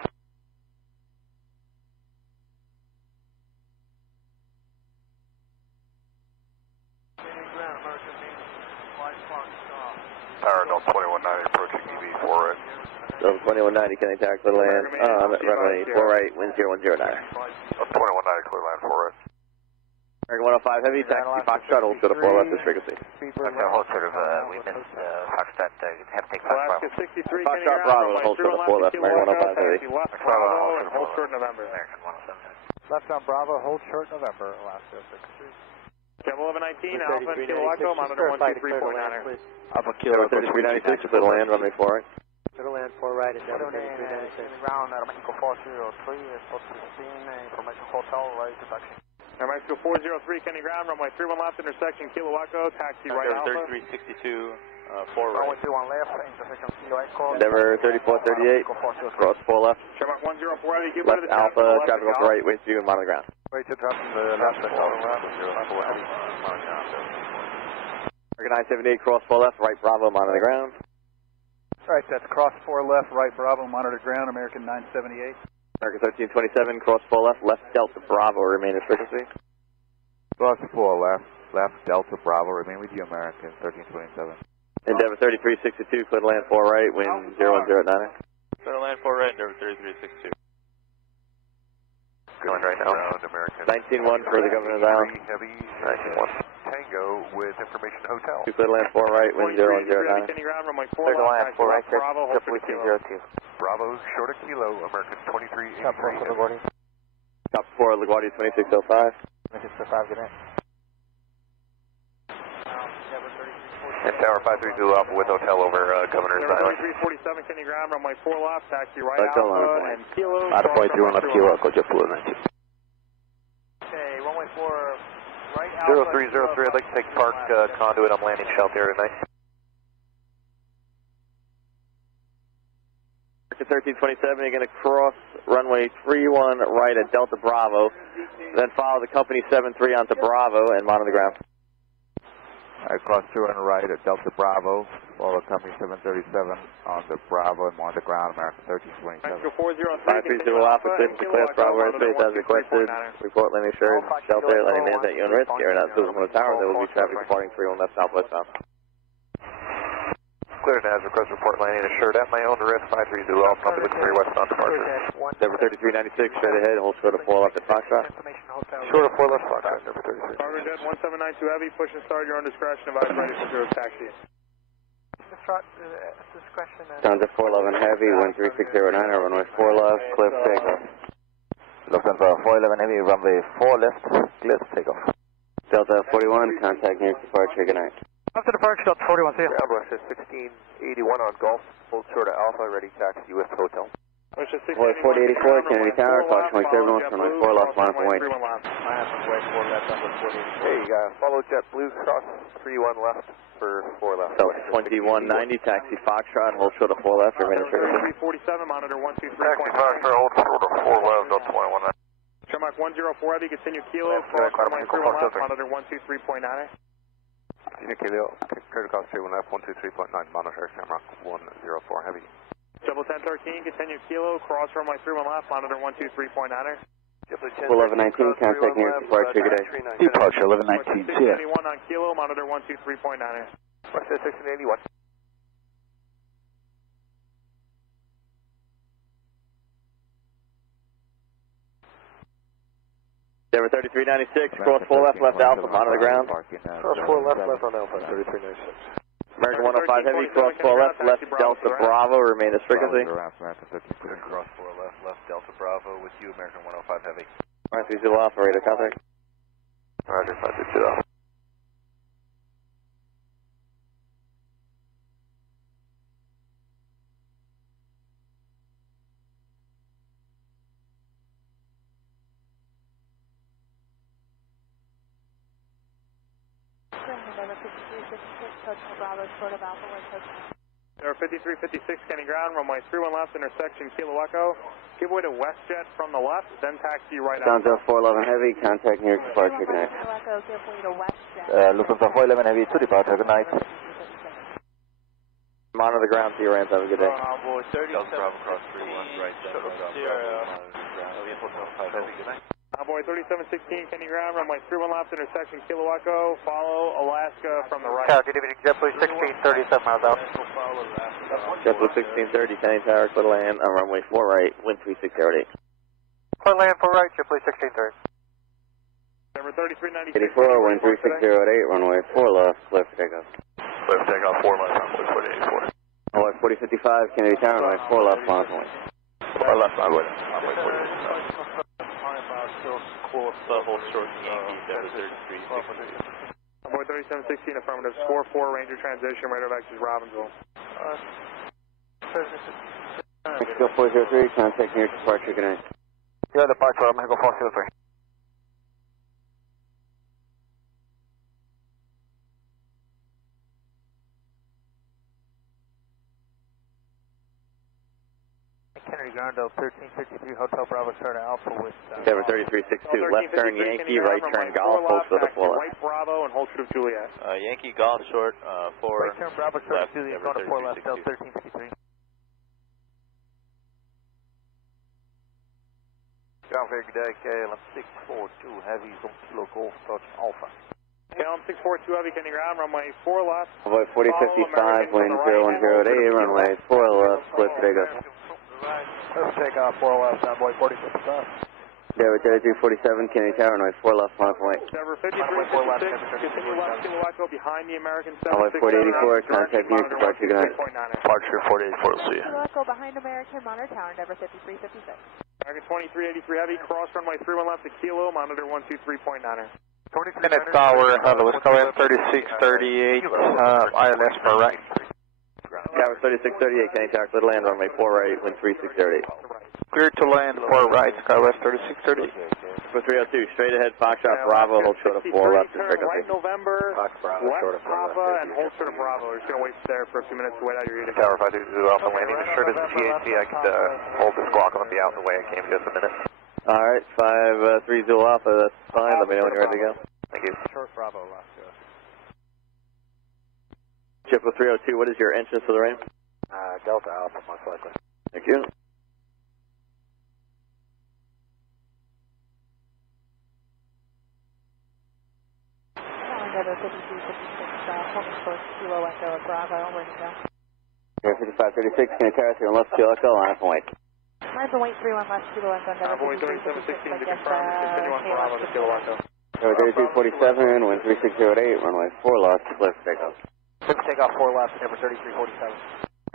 Tower, Delta 2190, approaching EV 4 right. Delta 2190, Kennedy Tower, clear land, runway 4 right, wind 0109. Delta 2190, clear land 4 right. American 105 heavy, taxi Foxtrot, hold short of 4 left, this frequency. Okay, hold short of, we've been, Foxtrot, have to take Foxtrot. Alaska 63, Foxtrot Bravo, hold short of 4 left, American 105 heavy. Left Bravo, and hold short November. American 107. Left on Bravo, hold short November, Alaska 63. JetBlue 1119, Alpha and Kilo Echo, monitor 123.9. Alpha Kilo 3396, clear to land, runway 4 right. Clear to land 4 right, and Delta 3396. Ground, Mexico 403, Spot 16, information hotel, right to taxi. Air Mexico 403, Kenny Ground, runway 31 left, intersection Kilo Echo, taxi right Alpha. 3362, 4 right. Runway 21 left, intersection Kilo Echo. Endeavor 3438, cross 4 left. Sherlock 104, keep left Alpha, traffic off right, wait to you, monitor ground. Wait to drop the left, American 978, cross 4 left, right Bravo, monitor ground. Alright, that's cross 4 left, right Bravo, monitor ground, American 978. American 1327, cross 4 left, left Delta Bravo, remain at frequency. Cross 4 left, left Delta Bravo, remain with you, American 1327. Endeavor 3362, clear to land 4 right, wind 0109. Clear to land 4 right, Endeavor 3362. Going right now. 19-1 for the Governor's Island. Heavy 19-1. Tango with information hotel. 2 clear to land 4 right, wind 0109. Kenny Ground, runway 4 Clear to land 4 right, Chris, Bravo, hold short Kilo. Bravo, short of Kilo, American 2383. Top 4, LaGuardia 2605. 2605, good night. And Tower 532 Alpha with hotel over Governor's Island. 3347, Kenny Ground, runway 4 left, taxi right Hotel Alpha, and Kilo. Alpha 31 left, Kilo Echo, JetBlue 19. Okay, runway 4 right Alpha. 0303, I'd like to take Park Conduit, I'm landing shelter here tonight. 1327, you're going to cross runway 31 right at Delta Bravo, then follow the company 73 onto Bravo and monitor the ground. I cross 2 on the right at Delta Bravo, follow company 737 on the Bravo and monitor ground, American 1327. Mexico 403, 530 Alpha, cleared to declare Bravo airspace as requested. Report landing assured, shelter, landing man's at you in risk. Air not Susan from the tower, there will be traffic departing 31 left southwest bound. Cleared as request report landing assured at my own risk, 530 Alpha, number 3 westbound departure. Endeavor 3396, straight ahead, hold short of 4 left at Foxtrot. Short of 4 left, Foxtrot, number 33. Cargo Jet 1792 Heavy, push and start, your own discretion, advise ready for zero taxi. Discretion. Sounds at 411 Heavy, wind 3609, runway 4 left, clear for takeoff. Lufthansa 411 Heavy, runway 4 left, clear for takeoff. Delta 41, contact nearest departure, good night. After departure, Delta 41, see you. Ground Russia 1681 on Gulf, hold short of Alpha, ready taxi with hotel. Boy 4084, Kennedy Tower, caution turbulence, runway 4 left, line for wing. Hey, follow JetBlue, cross 31 left for 4 left. So 2190, taxi Foxtrot, hold short of 4 left, remain at frequency. 347, monitor 123.9. Taxi Foxtrot, hold short of 4 left, Delta 21. Sherlock 104 Heavy, continue Kilo, cross runway 31 left, monitor 123.9. Continue Kilo, clear to cross 31 left, 123.9, monitor Shamrock 104 Heavy. JetBlue 1013, continue Kilo, cross runway 31 left, monitor 123.9. 1119, contact near departure, good day. Departure 1119, see ya. 81 on kilo, monitor 123.9. West 1681. Denver 3396, cross 4 left, left Alpha, monitor the ground. Cross 4 left, left on Alpha, 3396. American 105 Heavy, cross 4 left, left Delta Bravo, remain this frequency. Cross 4 left, left Delta Bravo with you, American 105 Heavy. Alright, 30 Alpha, radar contact. Roger, 520. There 5356, scanning ground, runway 31 left, intersection Kilo Echo. Give way to WestJet from the left, then taxi right out. Lufthansa 411 Heavy, contact near departure, good night. Lufthansa 411 Heavy to departure, good night. Monitor the ground to your ends, have a good day. Envoy 3716, right, Envoy 3716, scanning ground, runway 31 left, intersection Kilo Echo. Follow Alaska from the right. Good evening, JetBlue 1637 miles out. JetBlue 1630, Canning Tower, clear to land on runway 4 right, wind 3608. Clear land 4 right, JetBlue 1630. Number 3396. 84, wind 3608, runway 4 left, clear for takeoff. Clear for takeoff, 4 left, runway 4084. Runway 4055, Kennedy Tower, runway 4 left, final point. 4 left, runway 4085. Hold short Yankee, Denver 3360. Envoy 3716, affirmative, score 4, Ranger transition, radar back to Robbinsville. Mexico 403, contact near departure, good night. Yeah, departure, Mexico 403. Kennedy Grondo 1353, Hotel Bravo, Charter Alpha with... Denver 3362, left turn Yankee, right turn Golf, hold short of 4 left. Right Bravo and hold short of Juliet. Yankee Golf short, 4 right turn Bravo, short of Juliet, going to 4 left, Delta 1363. Ground very good day, KLM 642 Heavy on Kilo Golf, touch Alpha. KLM 642 Heavy, Kennedy ground, runway 4 left. Runway 4055, wind 0108, runway 4 left, clear for takeoff. Let's take off 4 left, Envoy 4055. Denver 3347, Kennedy Tower, runway 4 left, final point. Denver 5356, continue left, Kilo Echo behind the American 767. Runway 4084, contact near departure, good night. Departure 4084, we'll see you. Kilo Echo behind American, monitor tower, Denver 5356. American 2383 Heavy, cross runway 31 left to Kilo, monitor 123.9. Minute tower, let's go in 3638, ILS per right. Tower 3638, Canning Tower, clear to land, runway 4 right, wind 3608. Clear to land 4 right, Skywest 3638. For 302, straight ahead, Foxtrot Bravo, hold short of 4 left, and Right November, Fox Bravo, short of 4 left. Papa, and hold short of Bravo. We're just going to wait there for a few minutes to wait out your unit. Tower 520 Alpha landing, as short as the TAC, I could hold this Glock on the out of the way, I came just a minute. Alright, 530 Alpha, that's fine, let me know when you're ready to go. Thank you. Short Bravo left. JetBlue 302, what is your entrance to the ramp? Delta Alpha, most likely. Thank you. Denver 5356, homing first, Kilo Echo, Bravo, ready to go. Denver 5536, Kennedy Tower, 3 left, Kilo Echo, line up and wait. Lines and wait, 31 left, Kilo Echo, Denver 5356, to confirm, continue on Bravo to Kilo Echo. Denver 3347, wind 3608, runway 4 left, clear for takeoff. Clear for takeoff 4 left, Denver 3347.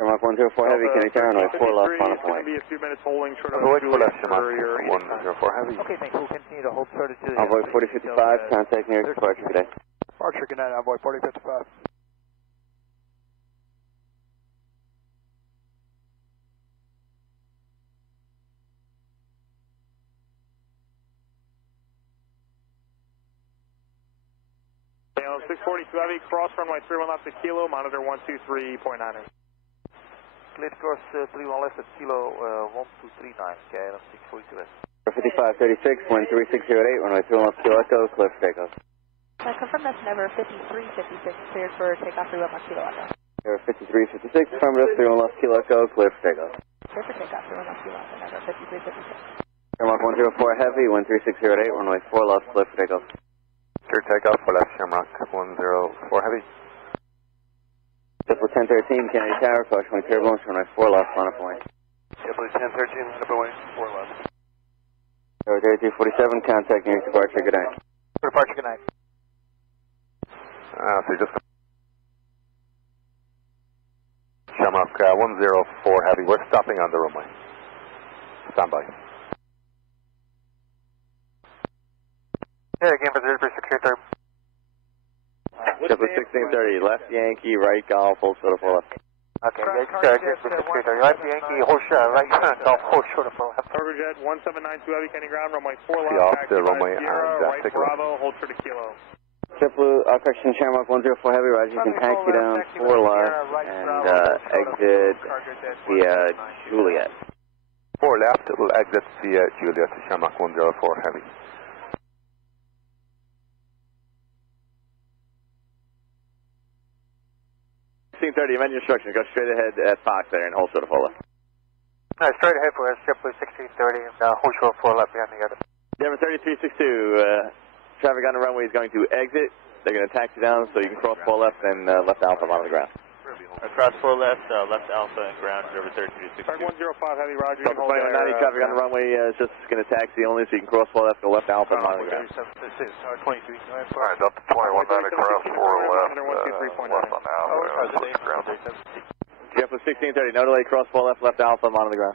Mark 104 Heavy, Kennedy Tower, runway 4 left, final point. It's going to be a few minutes holding short of Avoid for Juliet left, for your 104 Heavy. Okay, thanks. We'll continue to hold short of Juliet. Envoy 4055, contact near departure, good day. Departure, good night, Envoy 4055. KLM 642 Heavy, cross runway 31 left to Kilo, monitor 123.9. Clear cross 31 left at Kilo 1239, KLM 642 Heavy. 5536, wind 3608, runway 3 left, Kilo Echo, clear for takeoff. Confirm that's Denver 5356, cleared for takeoff 3 left, Kilo Echo. Denver 5356, affirmative, 3 left, Kilo Echo, clear for takeoff. Clear for takeoff 3 left, Kilo Echo, Denver 5356. Shamrock 104 Heavy, 13608, runway 4 left, clear for takeoff. Clear takeoff for left, Shamrock 104 Heavy. JetBlue 1013, Kennedy Tower, caution turbulence, runway 4 left, line up point. JetBlue 1013, runway 4 left. Tower 3247, contact near departure, good night. Departure, good night. So just Shamrock 104 Heavy, we're stopping on the runway. Stand by. Yeah, again for 0363. JetBlue 1630, left Yankee, right Golf, hold short of 4 left. Okay, Jet 0363, left Yankee, hold short, right Golf, hold short of 4 left. Turbojet 1792 Heavy, Kenny ground, runway 4 left, off taxi the by runway Sierra, and right take Bravo, hold short of Kilo. JetBlue, correction, Shamrock 104 Heavy, Roger, you can taxi down 4 left and exit via Juliet. 4 left, it will exit via Juliet to Shamrock 104 Heavy. Amend your instructions, go straight ahead at Fox there and hold short of 4 left. No, straight ahead for us, JetBlue 1630, and hold short 4 left behind the other. Denver 3362, traffic on the runway is going to exit. They're going to taxi down so you can cross 4 left and left Alpha on the ground. Cross 4 left, left Alpha and ground, River 3362. 105 Heavy, Roger. So Plane 90 traffic on the runway is just going to taxi only so you can cross 4 left, go left Alpha and on the ground. 23. Alright, Delta 2190, cross 4 left, left on Alpha, ground. JetBlue 1630, no delay, cross 4 left, left Alpha, I'm on the ground.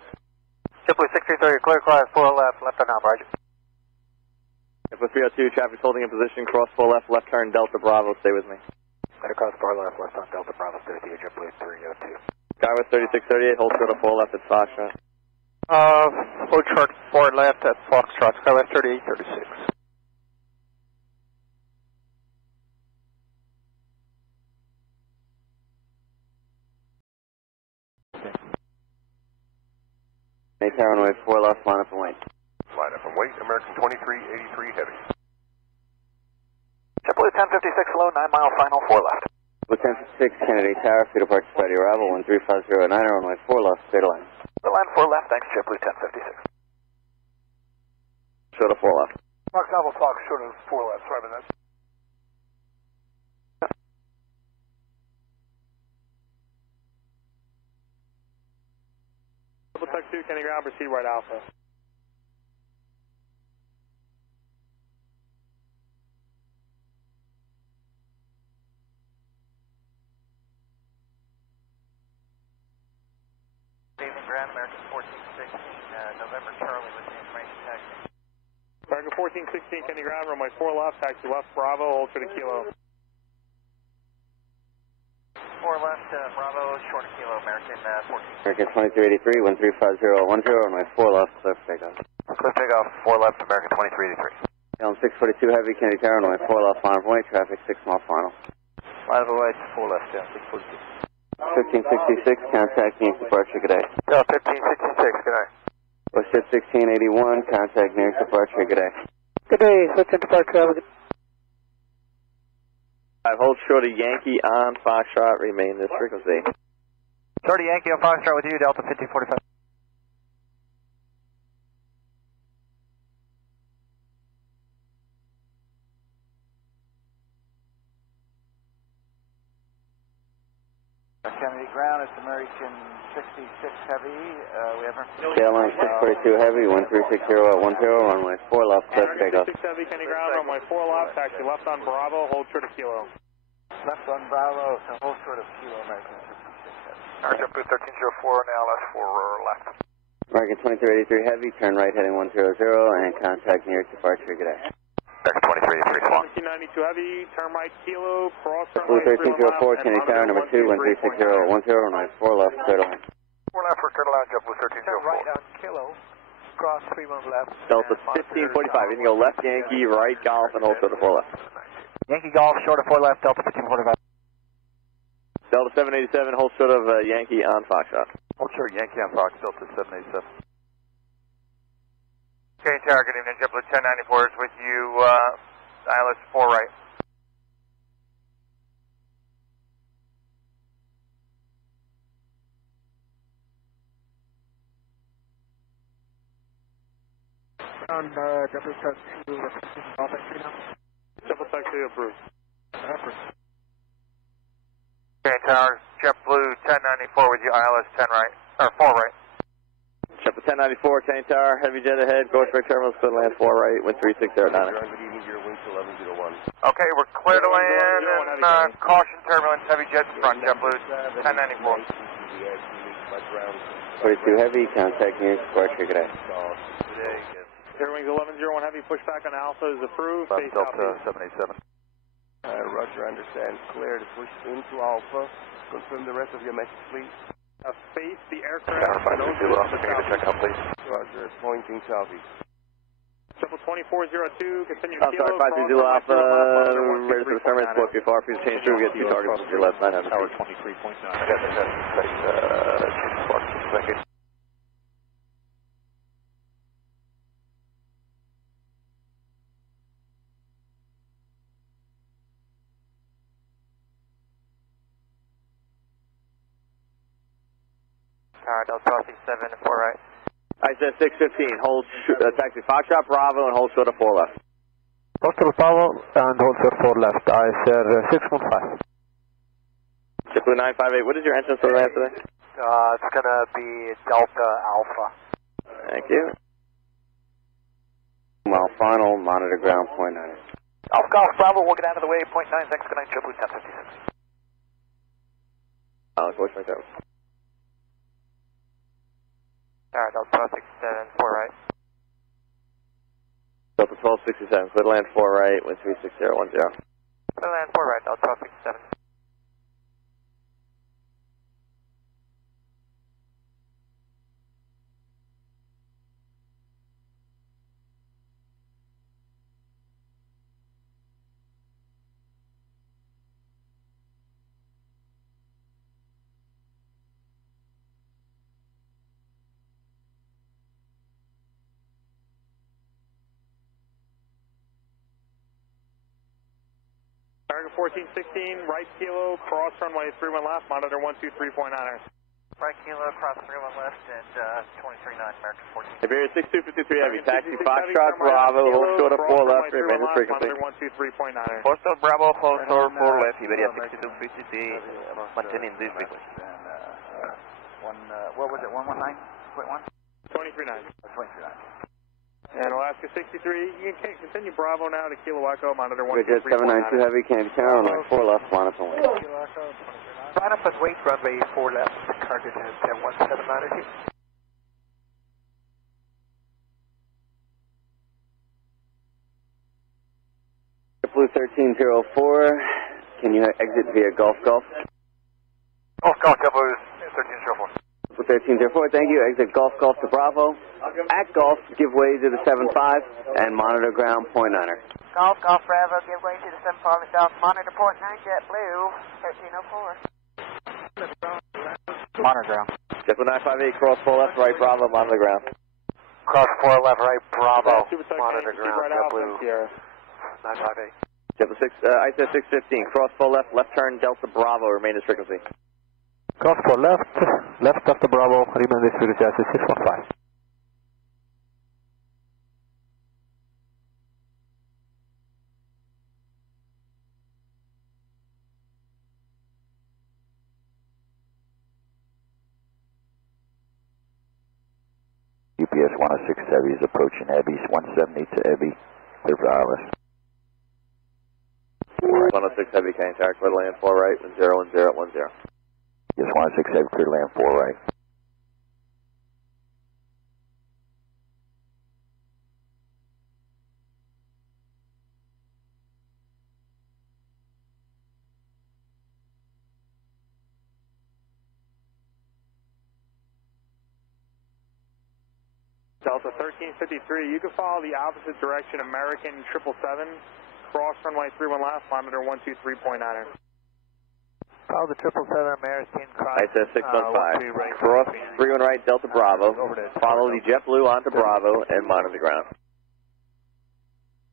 JetBlue 1630, clear cross 4 left, left on Alpha, Roger. JetBlue 302, traffic's holding in position, cross 4 left, left turn, Delta Bravo, stay with me. Clear cross 4 left, left on Delta Bravo, stay with you, JetBlue 302. Skywest 3638, hold short of 4 left at Foxtrot. Hold short 4 left at Foxtrot, Skywest 3836. Tower runway 4 left, line up and wait. Line up and wait, American 2383 Heavy. JetBlue 1056 low, 9 mile final, 4 left. Blue 1056, Kennedy Tower, free departure Friday arrival, 13509, runway 4 left, straight line. The line 4 left, thanks, JetBlue 1056. Short of 4 left. Fox Alpha Fox, short of 4 left, sorry about that. Tech 2, Kenny ground, proceed right Alpha. Evening ground, American 1416, November Charlie with the information taxi. American 1416, Kenny ground, runway 4 left, taxi left Bravo, hold short of Kilo. 4 left, Bravo, short of Kilo, American 14. American 2383, 13510, runway 4 left, clear for takeoff. Clear takeoff, 4 left, American 2383. Elm 642 Heavy, Kennedy Tower, runway 4 left, line of way, traffic 6 mile final. Line of way, 4 left, yeah, 642. 1566, contact near departure, good day. Yeah, 1566, good day. Westjet 1681, contact near departure, good day. Good day, Westjet departure, Hold short of Yankee on Foxtrot, remain this frequency. Short of Yankee on Foxtrot with you, Delta 1545. Kennedy ground, it's American 66 Heavy, we have... KLM 642 Heavy, 13600 at 10, runway 4 left, clear for takeoff. 66 Heavy, Kenny ground, runway 4 left, taxi left on Bravo, hold short of Kilo. Left on Bravo, so hold short of Kilo, American 66 Heavy. JetBlue 1304, now left for left. American 2383 Heavy, turn right heading 100, and contact near departure, good day. American 2383, come on. 1992 Heavy, turn right Kilo, cross Blue runway 1304, Kennedy Tower, number 2, 13600 at 10, runway 4 left, clear to line. 4 left for clear to line, JetBlue 1304. Turn right on Kilo, cross 31 left. Delta 1545, you can go left Yankee, right Golf, and hold short of 4 left. Yankee Golf, short of 4 left, Delta 1545. Delta 787, hold short of Yankee on Foxtrot. Hold short, Yankee on Fox, Delta 787. Okay, Tower, good evening, JetBlue 1094 is with you, ILS 4 right. Ground, Double Taxi, requesting Alpha 3 now. Double Taxi approved. Okay, Tower, JetBlue 1094 with you, ILS 10 right, or 4 right. JetBlue 1094, Kane Tower, heavy jet ahead, Grossberg Terminal, clear to land 4 right, wind 3609. Good evening, your wind 1101. Okay, we're clear to land and caution turbulence, heavy jet in front, JetBlue 1094. 42 heavy, contact New York Square, trigger day. Airwings 1101 heavy, pushback on Alpha is approved. Face Delta 787. Roger, understand. Clear to push into Alpha. Confirm the rest of your message, please. Face the aircraft. Tower 520 Alpha, can you get a check out, please? Roger, pointing southeast. Triple 2402, continue I'm sorry, 520 Alpha, ready for the terminal, report before, please change through, we get 2 targets, your left 900. Tower 23.9. Thank you. Delta 7 4 right. I said 615, hold, taxi Foxtrot Bravo and hold short of 4 left. Foxtrot Bravo and hold short 4 left, I said 615. JetBlue 958, what is your entrance for the land today? It's going to be Delta Alpha. Thank you. Well, final, monitor ground, point 9. Alpha Golf Bravo, we'll get out of the way, point 9, thanks, good night, JetBlue 1056. Alex, what's my service? Alright, Delta 67, 4 right. Delta 1267, clear to land 4 right, wind 36010. Clear to land 4 right, Delta 1267. Target 1416, right kilo, cross runway 31 left, monitor 123.9. Right kilo, cross 31 left, and 239, American 14. Iberia 6253 heavy, taxi Foxtrot Bravo, hold short of 4 left, remain in frequency. Monitor 123.9. Foxtrot Bravo, hold short 4 left, Iberia 6253, maintaining this frequency. What was it, 119.1? 239. 239. And Alaska 63, you can continue Bravo now to Kilo Echo, monitor Bridget 792 heavy, Candy Tower, on 4 left, monitor 1. Line up and wait, runway 4 left, target is 179 feet. Blue 1304, can you exit via Golf Golf? Golf, JetBlue 1304. 1304, thank you. Exit Golf Golf to Bravo. At Golf, give way to the 75 and monitor ground, point 9er. Golf Bravo, give way to the 75 South, monitor point 9, JetBlue 1304. Monitor ground. JetBlue 958, cross 4 left, right, Bravo, monitor ground. Cross 4 left, right, Bravo, monitor ground, JetBlue 958. JetBlue 6, I said 615, cross 4 left, left turn, Delta Bravo, remain in frequency. Cross 4 left, left after Bravo, remain this frequency, I said 615. UPS 106 Heavy is approaching Heavy, 170 to Heavy, clear for ILS. 106 Heavy, Kane Tower, clear to land 4 right, 101010. Yes, 106 Heavy, clear to land 4 right. Delta 1353, you can follow the opposite direction, American 777, cross runway 31 left, monitor 123.9er. Follow the 777 American cross. I said 615, cross 31 right, Delta Bravo, follow the JetBlue onto Bravo and monitor the ground.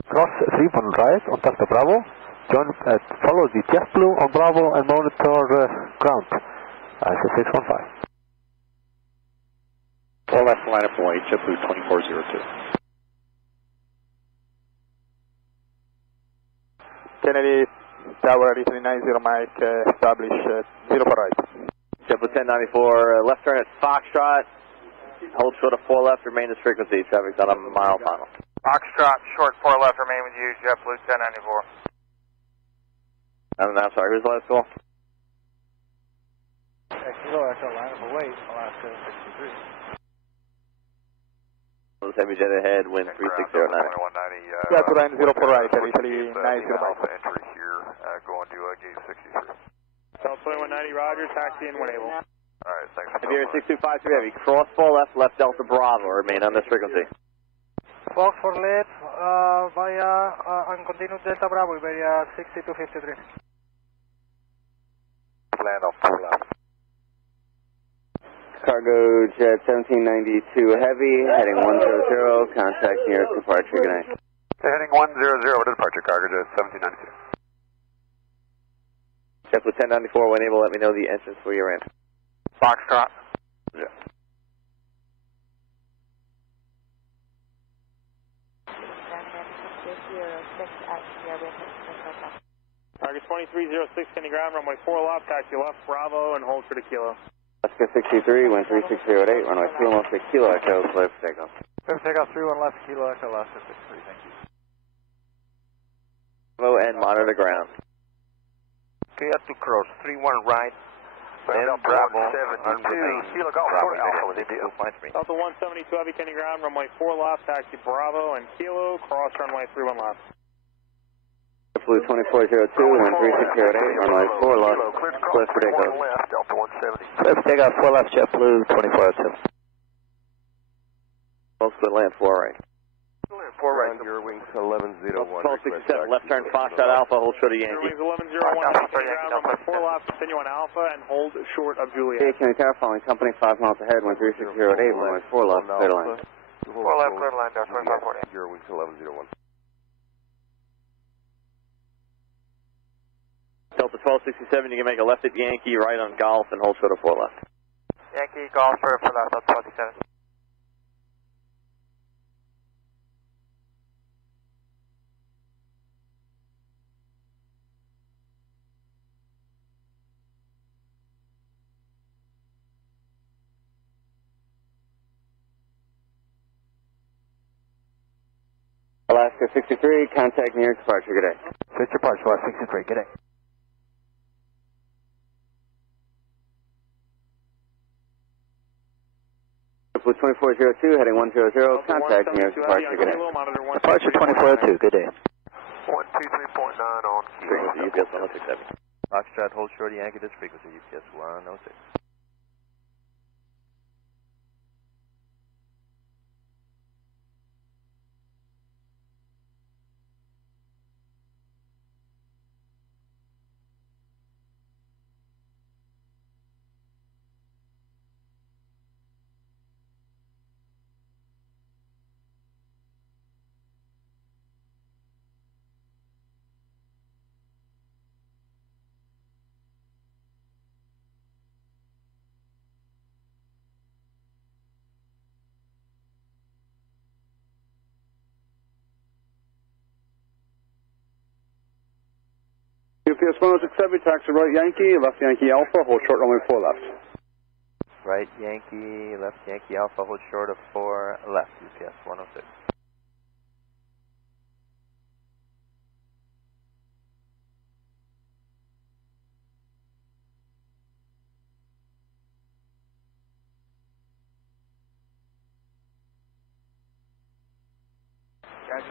Cross 31 right on Delta Bravo, follow the JetBlue on Bravo and monitor ground. I said 615. 4 left, line up and wait, JetBlue 2402. Kennedy Tower, Italy 90 Mike, establish 0 for right. JetBlue 1094, left turn at Foxtrot, hold short of 4 left, remain this frequency, traffic's on a mile final. Foxtrot, short 4 left, remain with you, JetBlue 1094. I'm sorry, who's the last call? Kilo Echo, line up away, Alaska 63. Heavy jet ahead, wind 3609. Yeah, to line 0 for right, Italy 90 Mike. Entry here, going to gate 63. South 2190, Roger, taxi in when able. Alright, thanks. Heavy Air 6253 Heavy, cross 4 left, left Delta Bravo, remain on this frequency. Fox for left, via, and continue Delta Bravo, via 6253. Land off 4 left. Cargo Jet 1792 Heavy, heading 100, contact nearest departure, good night. Heading 100, departure, Cargo Jet 1792. JetBlue 1094, when able, let me know the entrance where you're in. Foxtrot. Yeah. Target 2306, Kenny ground, runway 4 left, taxi left, Bravo, and hold for the kilo. Alaska 63, wind 36008, runway 216 Kilo Echo, clear for takeoff. Clear for takeoff 31 left, Kilo Echo, Alaska 63, thank you. Bravo and monitor the ground. Okay, up to cross, 31 right, and Bravo, 72, Kilo Golf, 40 Alpha with ADO, flight 3. Delta 172 Heavy, Kenny ground, runway 4 left, taxi Bravo, and Kilo, cross runway 31 left. JetBlue 2402, wind 3608, runway 4 left, clear for takeoff. Delta 170. Clear for takeoff 4 left, JetBlue 2402. Most good land 4 right. 4 right. Your wings 1101. 1267, left turn Foxtrot Alpha, hold short of Yankee. Wings 1101, Kenny ground, runway 4 left, continue on Alpha, and hold short of Juliet. Hey, Kenny Tower, following company 5 miles ahead, wind 36008, runway 4 left, clear line. 4 left, clear line, Delta 2540. Your wings 1101. Delta 1267, you can make a left at Yankee, right on Golf, and hold short of 4 left. Yankee, Golf for left, Delta 1267. Alaska 63, contact near departure, good day. Switch departure, Alaska 63, good day. JetBlue 2402, heading 100, contact near departure, good day. Departure 2402, good day. 123.9 on Frequency UPS 1067. Foxtrot, hold short of Yankee, this frequency UPS 106. UPS 1067, taxi right Yankee, left Yankee Alpha, hold short runway 4 left. Right Yankee, left Yankee Alpha, hold short of 4 left, UPS 106.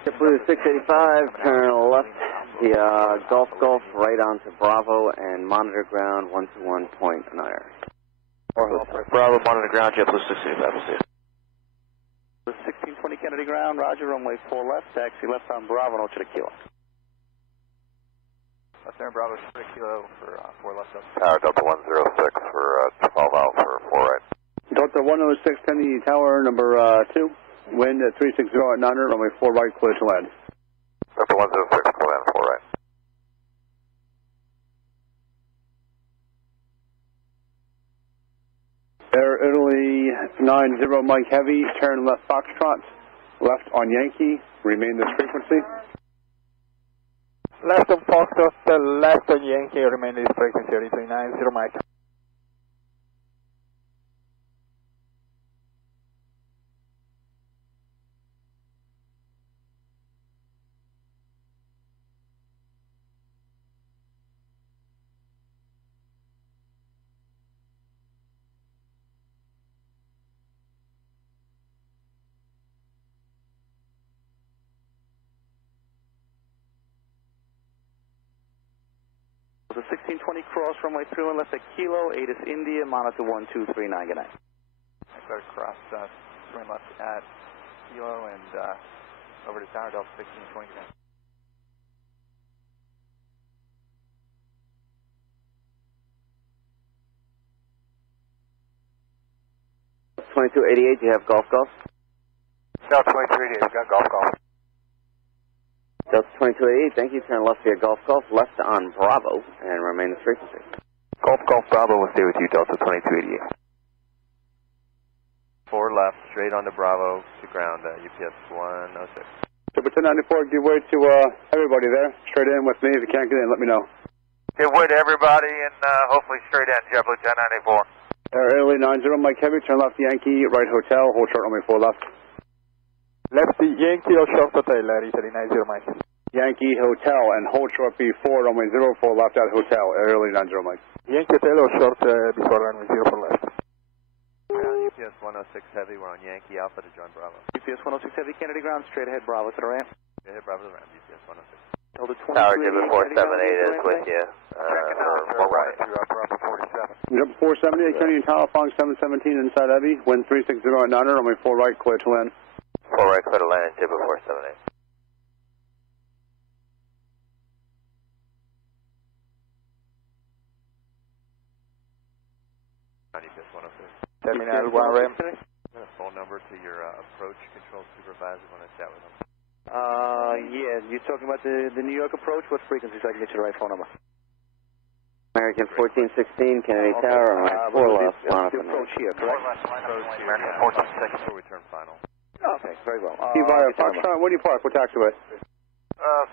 JetBlue 685, turn left via Golf, right onto Bravo, and monitor ground 121.9. Bravo, monitor ground, JetBlue 685, we'll see you. 1620 Kennedy ground, Roger, runway 4 left, taxi left on Bravo, and to the Kilo. Left turn Bravo 6 Kilo for 4 left up. Tower Delta 106 for 12 out for 4 right. Delta 106, Kennedy Tower, number 2, wind at 360 at 900, runway 4 right, clear to land. Delta 106, clear land 4 right. Air Italy 90 Mike Heavy, turn left Foxtrot, left on Yankee, remain this frequency. Left on Foxtrot, left on Yankee, remain this frequency 390 Mike. The 1620 cross runway 31 left at Kilo, ADS India, monitor 1239, good night. Clear cross 31 left at Kilo and over to tower, Delta 1620, good night. 2288, you have Golf Golf? Delta 2288, we've got Golf Golf. Delta 2288, thank you. Turn left via Golf Golf, left on Bravo, and remain this frequency. Golf Golf Bravo will stay with you, Delta 2288. 4 left, straight on to Bravo to ground, UPS 106. Super 1094, give way to everybody there. Straight in with me. If you can't get in, let me know. Give way to everybody and hopefully straight in, JetBlue 1094. Early 90, Mike Heavy, turn left Yankee, right hotel, hold short runway 4 left. Left Yankee or short hotel, Italy 90 Mike. Yankee Hotel and hold short before runway 04 left at hotel, early 90 Mike. Yankee Hotel or short before runway 04 left. UPS 106 Heavy, we're on Yankee Alpha to join Bravo. UPS 106 Heavy, Kennedy ground, straight ahead Bravo to the ramp. Straight ahead Bravo to the ramp, UPS 106. Tower JFK 478 is with you, or right. Bravo 47. Jump 478, Kennedy Tower, Fong 717 inside Heavy, wind 360 at 9, runway 4 right, clear to land. 4 right, clear to land, JFK 478. UPS 106. Terminal 1 ramp. Phone number to your approach control supervisor when I chat with them. Yeah, you're talking about the New York approach? What frequency so I can get you the right phone number? American 1416, Kennedy Tower, on 4 left, the approach here, correct? American 1416 before we turn final. Okay, very well. Via Foxtrot, where do you park? What taxiway?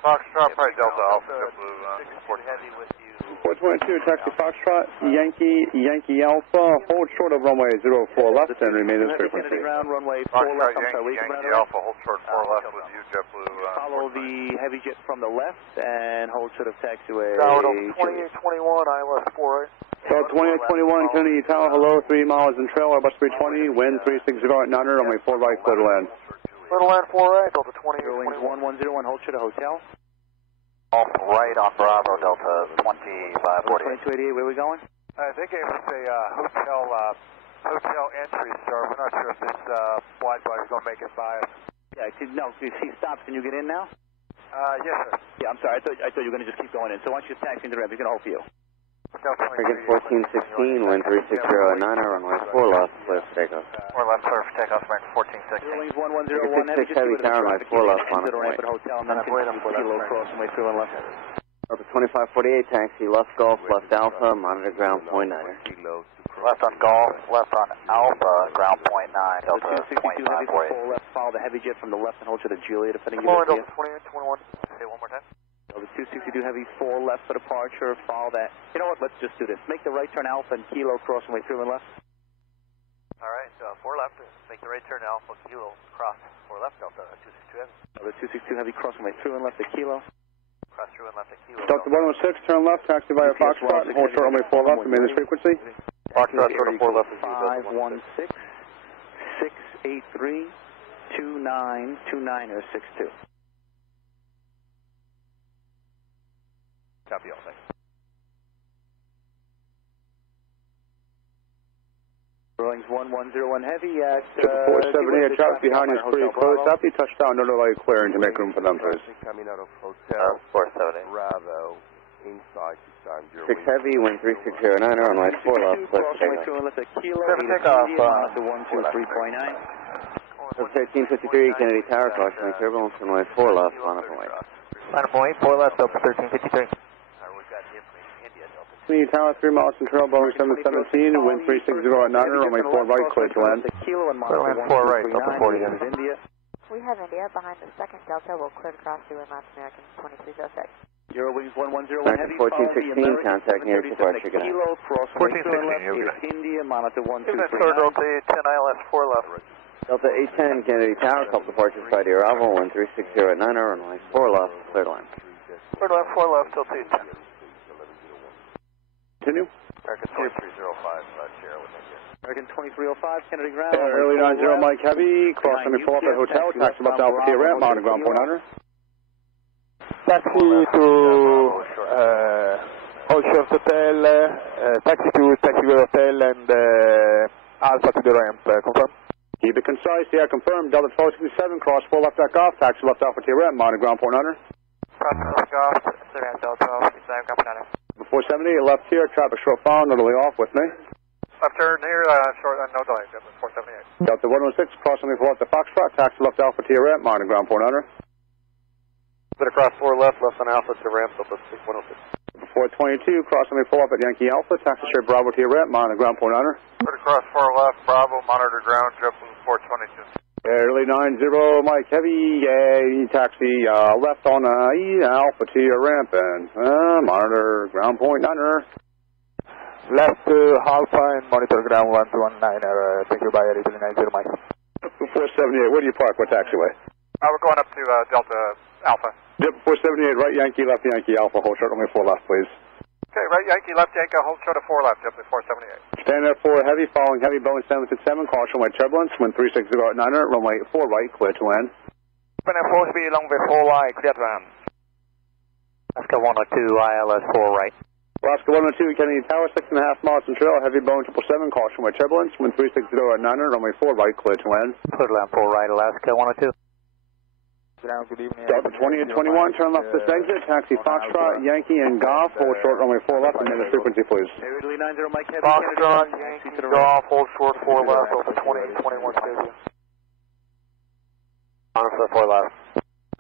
Foxtrot, right, Delta Alpha, JetBlue 14 Heavy with you. 422, taxi Foxtrot, Yankee Alpha, hold short of runway 04 left and remain this frequency. Kennedy ground, runway 4 left, I'm sorry, Yankee Alpha, hold short 4 left with you, JetBlue. Follow the heavy jet from the left and hold short of taxiway. Tower 2821, ILS 4 right. So 2821, Kennedy Tower, hello, 3 miles in trail, Airbus 320, wind 360 at 9, runway 4 right, clear to land. Clear to land 4 right, Delta 20. Wings 1101, hold short of hotel. Off right on Bravo, Delta 2548. 2288, where are we going? They gave us a hotel entry, sir. We're not sure if this wide body is going to make it by us. Yeah, no, if he stops, can you get in now? Yes, sir. Yeah, I'm sorry, I thought you were going to just keep going in. So once you're taxiing the ramp, he's going to hold for you. American 1416, wind 360 at 9, runway 4 left, clear for takeoff. 4 left, clear for takeoff, American 1416. Wings 1101, heavy, just Heavy Tower, runway 4 left, on the ramp at hotel, and then Kilo cross, and way through and left. Delta 2548, taxi left Golf, left Alpha, monitor ground point 9. Left on Golf, left on Alpha, ground point 9, Delta 262 heavy, 4 left, follow the heavy jet from the left and hold to the Juliet, if I didn't give it to you. Delta 2821, say one more time. The 262 heavy, 4 left for departure, follow that. You know what, let's just do this. Make the right turn Alpha and Kilo cross and way through and left. Alright, 4 left, make the right turn Alpha, Kilo, cross, 4 left, Delta 262 heavy. The 262 heavy, cross and way through and left at Kilo. Cross through and left at Kilo. Delta 106, turn left, taxi via Foxtrot, hold short runway 4 left, remain this frequency. Foxtrot, 4 left. 516 683 2929 or 62. Copy all, thanks. Rollings 1101 heavy at 478, traffic behind you is pretty close. After you touch down, don't allow you clearing to make room for them, please. Coming out of hotel 478. Bravo, inside to San 6 Heavy, wind 360 at 9, runway 4 left, clear for takeoff. 1353, Kennedy Tower, cautionary turbulence, runway 4 left, line up and wait. Line up and wait, 4 left, Delta 1353. Kennedy Tower, 3 miles in trail, Boeing 717, wind 360 at 9, runway 4 right, clear to land. Clear land 4 right, Delta 40 India. We have India behind the second Delta. We'll clear to cross to Mountain American 2306. Eurowings 1101 Heavy. 1416, contact near departure. Good night. Kilo, cross 1416, left, India, monitor 1239. Delta 810 ILS 4 left. Delta 810, Kennedy Tower, couple departures by the arrival, 13609, runway 4 left, clear to land. Clear to land 4 left, Delta 810. Continue. American 2305, Sierra with you. American 2305, Kennedy ground. Early 90 Mike Heavy, crossing the pull up at hotel, taxi left Alpha T ramp, monitor ground point under. Taxi to Old Shores Hotel, taxi to Taxiway Hotel and Alpha to the ramp, confirm? Keep it concise, yeah, confirmed. Delta 467, cross 4 left back off, taxi left Alpha T ramp, monitor ground point under. Cross left off, Delta 467, ground point under. Before 70, left here, traffic short found, notably off with me. Left turn here, short, no delay, 478. Delta 116, crossing the pull up to Foxtrot, taxi left Alpha T ramp, monitor ground point under. Bit across 4 left, left on Alpha to ramp, Delta 106. Before 22, crossing the pull up at Yankee Alpha, taxi straight Bravo to your ramp, monitor ground point under. Bit across 4 left, Bravo, monitor ground, JetBlue 422. Early 90 Mike Heavy, taxi left on Alpha to your ramp and monitor ground point under. Left Alpha and monitor ground 119, thank you by Early 90 Mike. 478, where do you park, what taxiway? We're going up to Delta Alpha. Yep, 478, right Yankee, left Yankee Alpha, hold short, only 4 left, please. Okay, right Yankee, left Yankee, hold short of 4 left, JetBlue 478. Stand there for heavy, following heavy, Boeing 767, caution wide turbulence, wind 360 at 900, runway 4 right, clear to land. Runway 4 speed, runway 4 right, clear to land. Alaska 102, ILS 4 right. Alaska 102, Kennedy Tower, 6.5 miles from trail, heavy Boeing 777, caution wide turbulence, wind 360 at 900, runway 4 right, clear to land. Clear to land 4 right, Alaska 102. Good evening. Delta 20 and 21, turn left this exit, taxi Foxtrot, Yankee, and Golf, hold short, runway 4 left, and the frequency, please. Early 90 Mike Heavy. Foxtrot, Yankee, Golf, hold short 4 left, Delta 20 and 21 stadium. Monitor 4 left.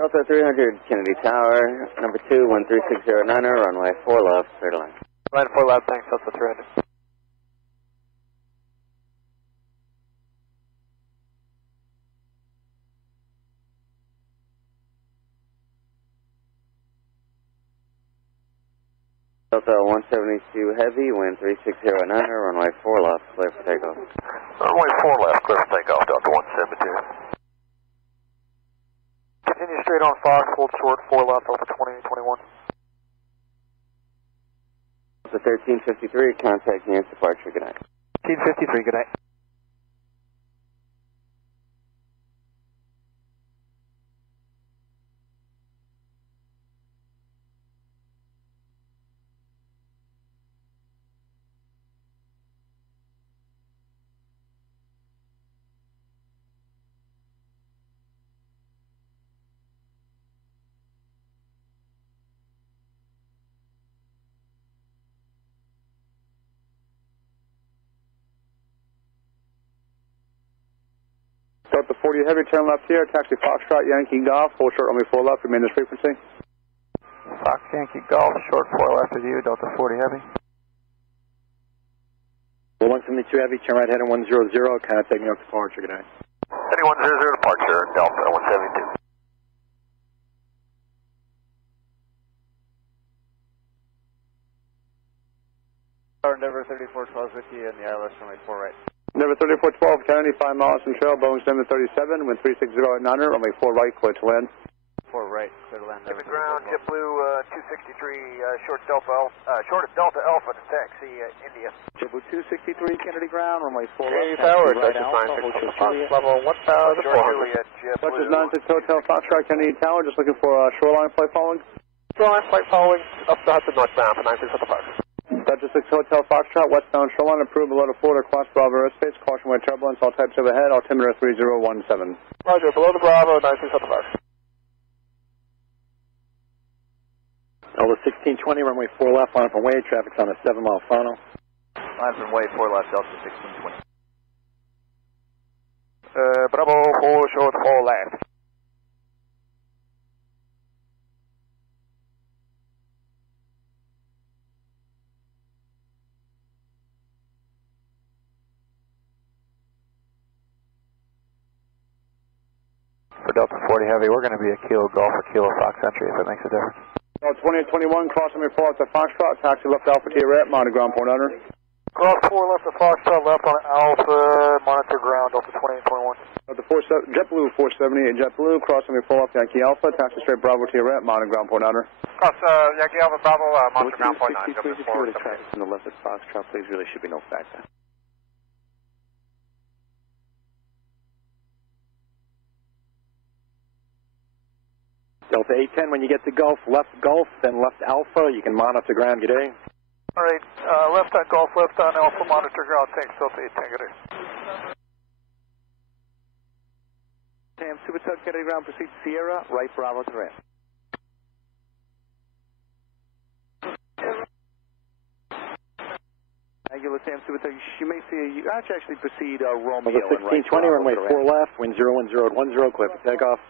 Delta 300, Kennedy Tower, number 2, 13609, runway 4 left, clear to land. Line 4 left, thanks, Delta 300. Delta 172 Heavy, wind 360 at 900, runway 4 left, clear for takeoff. Runway 4 left, clear for takeoff, Delta 172. Continue straight on Fox, hold short 4 left, Delta 20 and 21. Delta 1353, contact near departure, good night. 1353, good night. Delta 40 Heavy, turn left here, taxi Foxtrot, Yankee Golf, hold short, runway 4 left, remain this frequency. Fox Yankee Golf, short 4 left of you, Delta 40 Heavy. 172 Heavy, turn right heading 100, contact New York departure, good night. Heading 100 departure, Delta 172. Endeavor 3412 with you and the ILS runway 4 right. Endeavor 3412, Kennedy, 5 miles from trail, Boeing 737, wind 360 at 900, runway 4 right, clear to land. 4 right, clear to land. Give the ground, JetBlue 263, short of Delta Alpha to taxi India. JetBlue 263, Kennedy ground, runway 4 Kennedy left, Tower, right Texas Alpha, 96 Fox, level 1,400. Juliet, Texas JetBlue. 96 Hotel, Foxtrot, Kennedy Tower, just looking for shoreline flight following. Shoreline flight following up the Hudson northbound for 96 at the park. Delta 6 Hotel, Foxtrot, westbound shoreline, approved below the Florida, cross Bravo airspace, caution wide turbulence, all types overhead, altimeter 3017. Roger, below the Bravo, 96 at the park. Delta 1620, runway 4 left, line up and way, traffic's on a 7-mile funnel. Line from way 4 left, Delta 1620. Bravo 4 short 4 left. For Delta 40 Heavy, we're going to be a Kilo Golf or Kilo Fox entry if it makes a difference. 2821, crossing me 4 left at Foxtrot, taxi left Alpha to your right, monitor ground point under. Cross 4 left at Foxtrot, left on Alpha, monitor ground, Delta 2821. JetBlue 478, JetBlue, crossing me 4 left Yankee Alpha, taxi straight Bravo to your right, monitor ground point under. Cross Yankee Alpha Bravo, monitor ground point 9. Traffic from the left at Foxtrot, please, really should be no factor. Delta 810, when you get to Gulf, then left Alpha, you can monitor ground, good day. All right, left on Gulf, left on Alpha, monitor ground, thanks, Delta 810, good day. Sam, Super Tug, Kennedy ground, proceed Sierra, right Bravo to ramp. Angular Sam, Super Tug, you may see you actually proceed Romeo. 1620, runway 4 left, wind 010 at 10, clear for takeoff.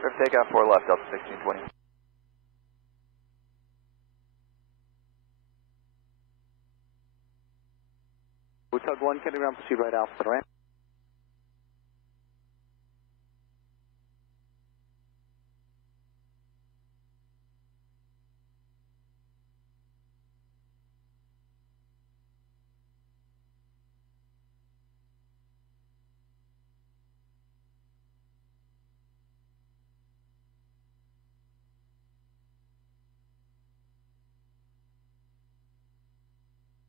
Clear for takeoff, 4 left, Delta 1620. Tug 1, Kennedy ground, proceed right Alpha to the ramp.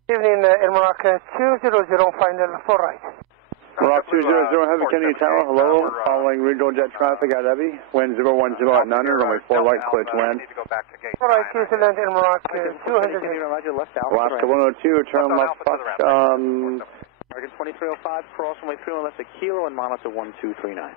Evening, Irmac 200, final 4 right. Rock 200, Heavy Kennedy Tower, hello, following regional jet traffic at Heavy, wind 010 at 900, runway 4 right, clear to land. 4 right, clear to land, Irmac 200. Alaska 102, turn left, American 2305, cross runway 31 left at Kilo and monitor 1239.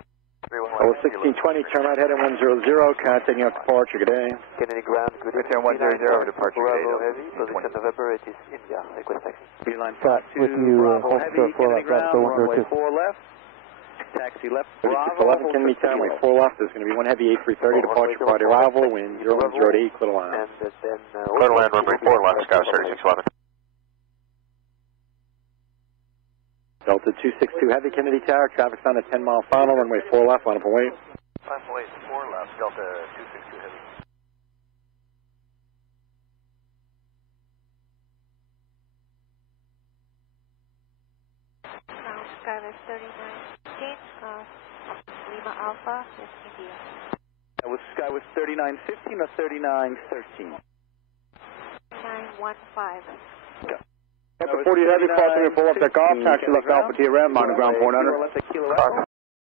1620, turn right heading 100, contacting out departure, good day. Kennedy ground, good day. Turn 100, departure, good day. Heavy, position November, it is India, request taxi. Beeline 52, Bravo Heavy, Kennedy ground, runway 4 left, taxi left, Bravo. 11 Kennedy Town, runway 4 left, there's going to be one Heavy 8330, departure Friday arrival, wind 010 at 8, clear to land. Clear to land, runway 4 left, Sky 3611. Delta 262 Heavy Kennedy Tower, traffic's on a 10-mile final, runway 4 left, line up and wait. Line up and wait, 4 left, Delta 262 Heavy. Skyway 3915, Lima Alpha, West India. That was Skyway 3915 or 3913? 3915. Okay. Delta 40 Heavy, crossing me 4 left at Golf, taxi left Alpha to your right, monitor ground point under.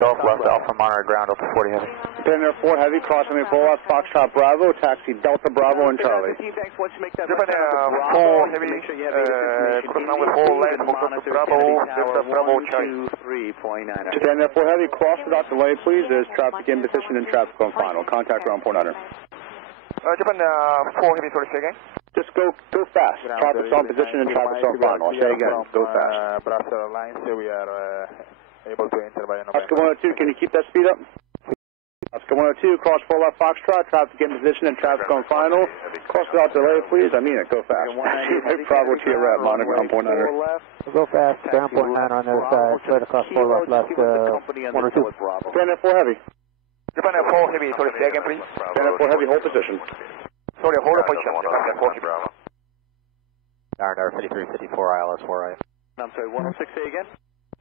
Golf left Alpha, monitor ground, Delta 40 Heavy. Pender 4 Heavy, crossing me 4 left, Foxtrot Bravo, taxi Delta Bravo and Charlie. Japan 4 Heavy, crossing with 4 left, Bravo, Delta Bravo, Charlie. Japan 4 Heavy, cross without delay, please. There's traffic in position and traffic on final. Contact ground point under. Japan 4 Heavy, sorry, say again. Just go fast. Traffic's on position and traffic's on final. I'll say again, go fast. Brussels Alliance, we are able to enter by November. Oscar 102, can you keep that speed up? Oscar 102, cross 4 left Foxtrot, traffic in position and traffic on final. Cross without delay, please. I mean it, go fast. Bravo to your right, monitor ground point under. Go fast, ground point 9 on the other side, straight across 4 left, 102. Japan 4 Heavy. Japan 4 Heavy, sorry, say again, please. Japan 4 Heavy, hold position. Sorry, hold up position. Japan 4 Heavy. Narrow 5354 ILS 4 right. I'm sorry, 106A again?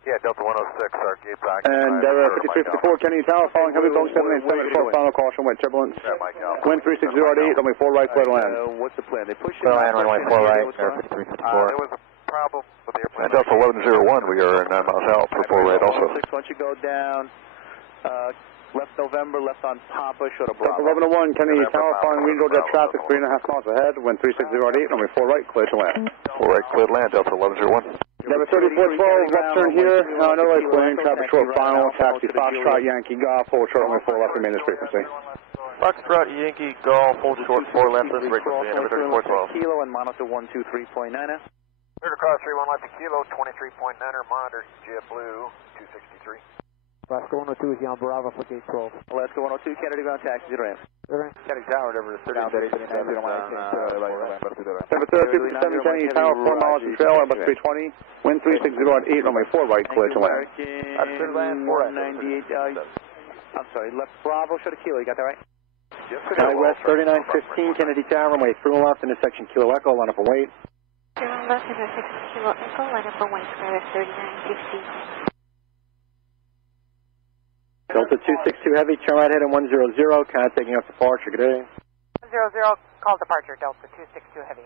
Yeah, Delta 106, our gate back. And 5354 Kennedy Tower, following heavy Boeing 787 4 final caution, wind turbulence. Wind 360 at 8, runway 4 right, clear to land. What's the plan? They push it. Clear land, runway 4 right, 5354. There was a problem with the airplane. And Delta 1101, we are 9 miles out for 4 right also. Once you go down, left November, left on Papa, short of Bravo. 1101 Kennedy Tower, following regional jet traffic 3.5 miles ahead, wind 360 at 8, runway 4 right, clear to land. 4 right, clear to land, Delta 1101. Number 3412, left turn here, no light clearing, traffic short final, taxi Foxtrot, Yankee Golf, hold short runway 4 left, remain this frequency. Foxtrot, Yankee Golf, hold short 4 left, this frequency, number 3412. Kilo and monitor 123.9. Clear to cross 31 left to Kilo, 23.9er, monitor JetBlue 263. Alaska 102 is on Bravo for gate 12. Alaska 102, Kennedy ground, taxi to ramp. Kennedy Tower, over 30 Number 37 Kennedy Tower, 4 miles from trail, Airbus 320, wind 360 at 8, runway 4 right, clear to land. Clear to land, 498, I'm sorry, left Bravo, short of Kilo, you got that right? Sky West 3915, Kennedy Tower, runway 31 left, intersection Kilo Echo, line up and wait. 31 left, intersection Kilo Echo, line up and wait, Sky West 3915. Delta 262 Heavy, turn right heading 100, kind of taking off departure, good day. 100, call departure, Delta 262 Heavy.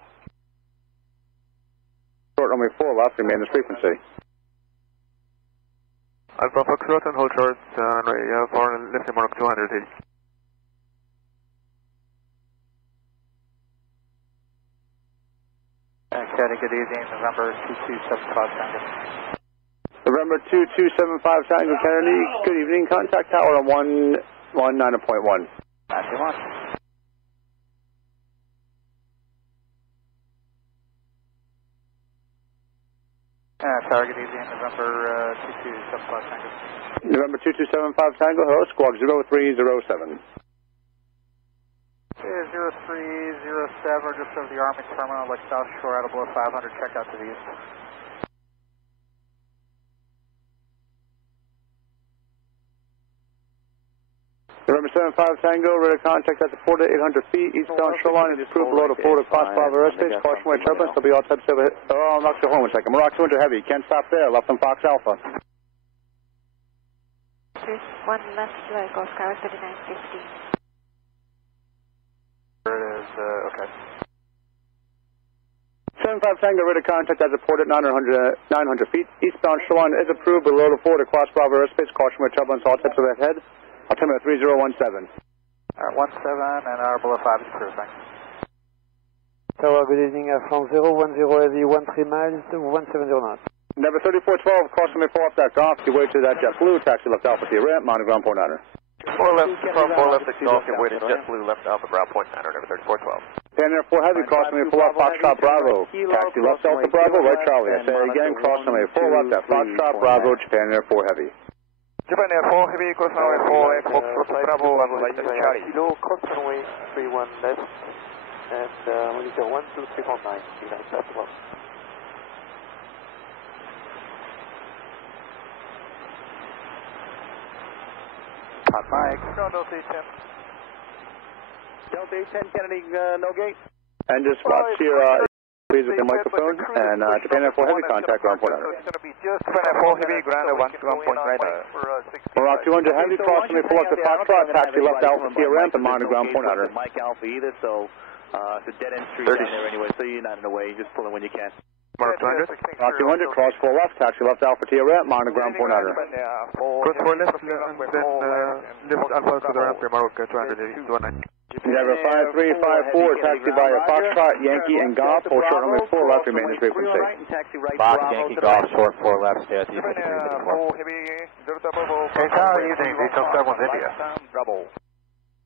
Short runway 4 left, remain this frequency. Alpha Foxtrot and hold short, runway 4 left, mark 280. Caddy, good evening, November 2275 Tango. November 2275 Tango Kennedy, good evening, contact tower on 119.1. That's the one. Tower, good evening, November 2275 Tango. November 2275 Tango, hello, squawk 0307. 0307, just over the Army Terminal, like South Shore, out of below 500, check out to the east. November 75 Tango, ready to contact at the 4 to 800 feet, eastbound shoreline, is approved below the Florida Class 5 airspace, caution wide turbulence, there'll be all types of, I'm not sure, hold on a second, Maroc 200 Heavy, can't stop there, left on Fox Alpha. 1 left, Echo, Sky West 3915. There it is, okay. 75 Tango, ready to contact at the port at 900 feet, eastbound shoreline is approved below the Florida Class 5 airspace, caution wide turbulence, all types of ahead. Altimeter 3017. 17 and our below 5 is approved, thanks. Tower, good evening, from 010 Heavy, 13 miles, 170 knots. Number 3412, crossing me 4 off that golf, you wait to that JetBlue, taxi left Alpha to your ramp, mounting ground point 9er. 4 left, from 4 left, golf, you wait to JetBlue, left Alpha, ground point 9er, number 3412. Pioneer 4 Heavy, crossing me 4 off Foxtrot Bravo, taxi left Alpha Bravo, right Charlie. I say again, crossing me 4 left at Foxtrot Bravo, Pioneer 4 Heavy. Japan Air 4 Heavy, cross runway 4, Foxtrot Bravo, right to Charlie. Kilo, cross runway 31 left, and when you go 12349, you guys have to go. Hot mic. Delta 810. Delta 810, Kennedy, no gate. And just watch your, please with the microphone, and Japan Air 4 Heavy, contact ground point 9er. It's going to be just Japan Air 4 Heavy, ground 1 point right now. Maroc 200 Heavy, crossing me 4 left at Foxtrot, taxi left Alpha to your ramp, and mounting ground point 9er. Mike Alpha either, so it's a dead end street down there anyway, so you're not in the way, just pull in when you can. Maroc 200. Maroc 200, cross 4 left, taxi left Alpha to your ramp, mounting ground point 9er. Cross 4 left, and then lift Alpha to the ramp, Maroc 200 Heavy, 219. Endeavor 5354, taxi via Foxtrot, Yankee, and Golf, hold short runway 4 left, remain in frequency. Fox, Yankee, Golf, short 4 left, stay at the 5354. Hey, Tower, evening, DHL 7 India. Bravo.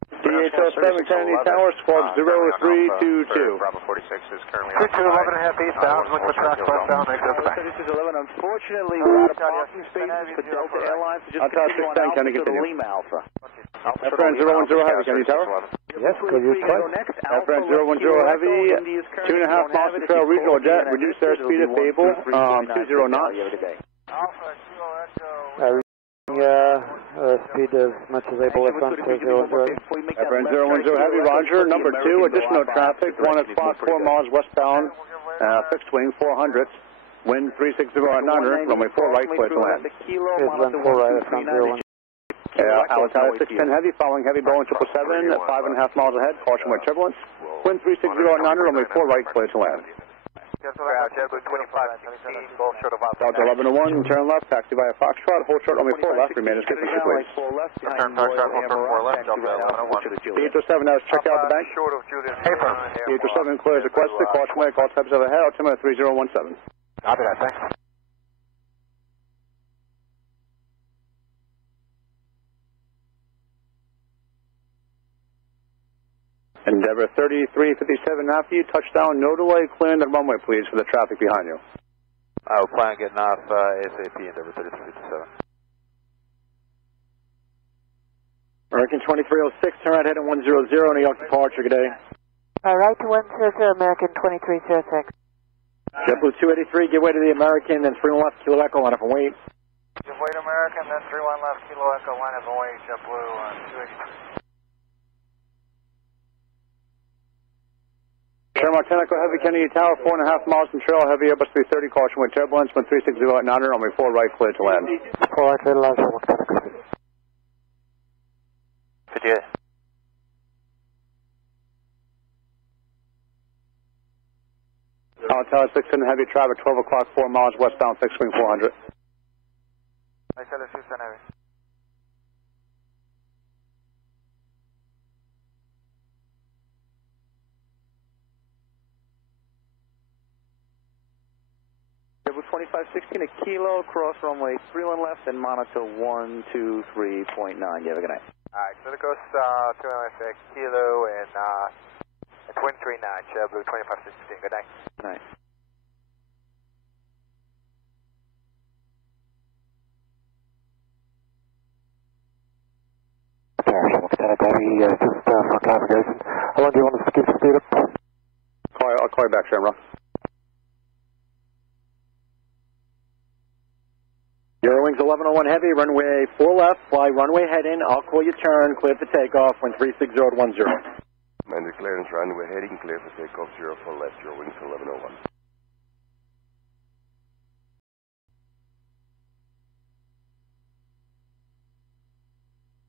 DHL 7 Kennedy Tower, squawk 0322. Bravo 46 is currently 22, 11.5 eastbound, with the track westbound, exit back. This is 11, unfortunately, we're out of parking spaces for Delta Airlines, so just continue on Alpha to the Lima Alpha. FRN 010 Heavy, Kennedy Tower. Yes, could you try? FRN 010 Heavy, 2.5 miles to trail regional jet, reduced airspeed at FAIB, 20 knots. Speed as much as able, FRN 010. FRN 010 Heavy, Roger. Number 2, additional traffic, 1 o'clock, 4 miles westbound, fixed wing, 400. Wind 360 on 900, runway 4 right, clear to land. Here's land 4 right, FRN 010. Alitalia 610 Heavy, following heavy Boeing 777, 5.5 miles ahead, caution wide turbulence. Wind 360 on 900, runway 4 right, clear to land. JetBlue 2516, Golf short of Delta 1101, turn left, taxi via Foxtrot, hold short runway 4 left, remain as frequency, please. Turn Foxtrot, hold short 4 left, Delta 1101. DHL 7 has check out the bank. DHL 7 clears requested, caution wide, all types of ahead, altimeter 3017. Copy that, thanks. Endeavor 3357 after you, touchdown, no delay, clearing the runway please for the traffic behind you. I will plan on getting off ASAP, Endeavor 3357. American 2306, turn right heading 100, New York departure, good day. Right to 100, American 2306. JetBlue 283, give way to the American, then 31 left, Kilo Echo, line up and wait. Give way to American, then 31 left, Kilo Echo, line up and wait, JetBlue 283. Sherman Montana, Heavy, Kennedy Tower, 4.5 miles from trail, Heavy Airbus 330, caution wind turbulence, wind 360 at 900, runway 4 right, clear to land. 4 right, clear to land, Sherman Montana. Good. Tower 610, Heavy traffic, 12 o'clock, 4 miles westbound, fixed wing 400. I tell you 610 Heavy. Level 2516, a kilo, cross runway 31 left, and monitor 123.9. You have a good night. Alright, so it goes to a kilo and Twin 39, Blue 2516. Good night. Good night. Just for clarification, how long do you want us to keep the speed up? I'll call you back, Shamrock. Eurowings 1101 Heavy, runway 4 left, fly runway heading, I'll call you turn, clear for takeoff, wind 360 at 10. Commander clearance, runway heading, clear for takeoff, 04 left, Eurowings 1101.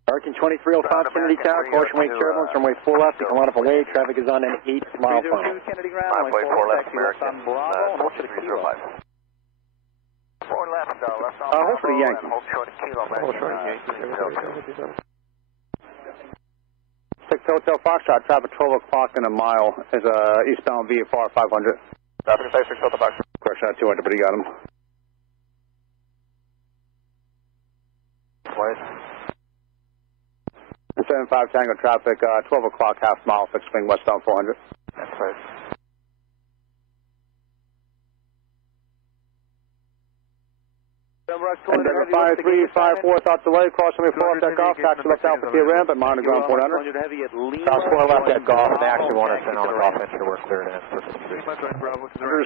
American 2305 Kennedy Tower, caution wing turbulence, runway 4 left, you can line up away, traffic is on an 8-mile funnel. Kennedy ground, runway 4 left, American, hold to the kilo. 4 left, left on hold for the Yankee. Hold short of kilo, man. Hold short of Yankee. 6 Hotel Foxtrot, traffic 12 o'clock in a mile, is eastbound VFR 500. Traffic 6 Hotel Foxtrot. Correction, 200, but he got him. What? 75 Tango traffic, 12 o'clock, half mile, fixed wing westbound 400. That's right. Endeavor 5354, thought delay, crossing me 4 left at golf, taxi left Alpha Key ramp at monitor ground 400. South 4 left at golf, they actually want us in on the golf entry to work clear to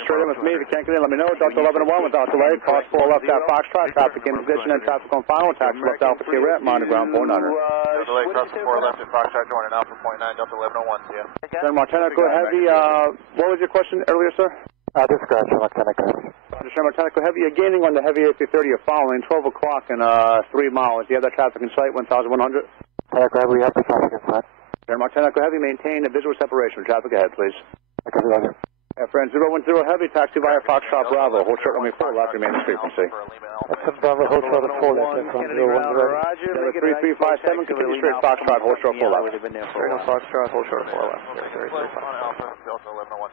Straight in with me, if you can't get in, let me know. Delta 1101 without delay, cross 4 left at Foxtrot, traffic in position and traffic on final, taxi left Alpha Key ramp, monitor ground 400. Delay, cross 4 left at Foxtrot, joining Alpha .9, Delta 1101, see ya. Then Montana, go Heavy, what was your question earlier, sir? This is Sherman Montana. Sherman Montana, Heavy, you're gaining on the Heavy A330, you're following 12 o'clock and 3 miles. Do you have that traffic in sight, 1,100? We have the traffic in sight. Sherman Montana, Heavy, maintain a visual separation. Traffic ahead, please. Okay, roger. Friend 010 Heavy, taxi via Foxtrot Bravo. Hold short runway 4 left, remain in frequency. That's Bravo, hold short at 4 left, that's 110. 3357, continue straight Foxtrot, hold short 4 left. Foxtrot, hold short 4 left. Delta 1101.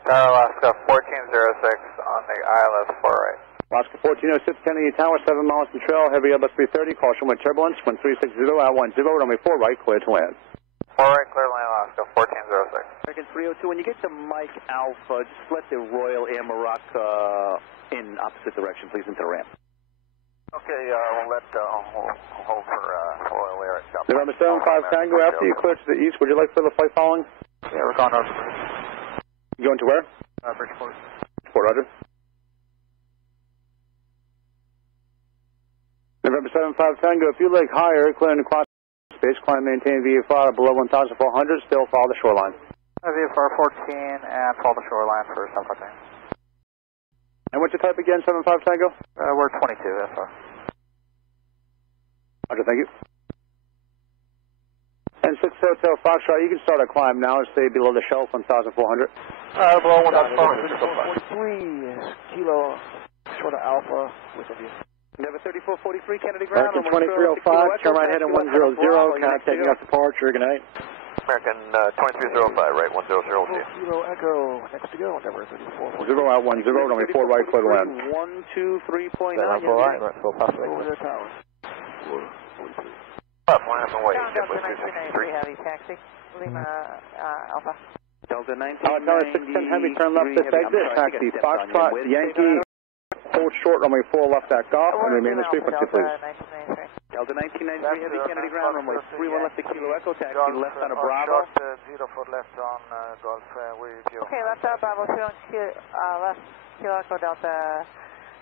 Tower Alaska 1406 on the ILS 4 right. Alaska 1406, Kennedy Tower, 7 miles from trail, Heavy Airbus 330, caution wind turbulence, wind 360 at 10, runway 4 right, clear to land. 4 right, clear to land, Alaska 1406. American 302, when you get to Mike Alpha, just let the Royal Air Maroc in opposite direction, please, into the ramp. Okay, we'll let hold for Royal Air at November 75 Tango, after you clear to the east, would you like further flight following? Yeah, we're going over. You going to where? Bridgeport. Port Roger. November 75 Tango, if you leg higher, clear in the cross space, climb, maintain VFR below 1,400, still follow the shoreline. VFR 14 and follow the shoreline for 752. And what's your type again, 75 Tango? We're 22, FR. Roger, thank you. And 6 Hotel Foxtrot, you can start a climb now and stay below the shelf, 1,400. Below 1,400. 3 kilo, short of Alpha, with a view. Never 3443, Kennedy ground. American 2305, turn right heading 100, contact taking off departure, good night. American 2305, right, 100, see ya. Kilo Echo, next to go, Endeavor 3443. 0 out 10, runway 4 right, clear to land. 123.9. That's all right, right, full pass. Over the tower. Delta 1993 Heavy, taxi, Lima Alpha. Delta 610 Heavy, turn left this exit, taxi Foxtrot, Yankee, hold short, runway 4 left at golf, and remain in this frequency, please. Delta 1993 Heavy, Kennedy ground, runway 31 left to Kilo Echo, taxi left on a Bravo. Short 0 foot left on Golf, with you. Okay, left out Bravo, left Kilo Echo, Delta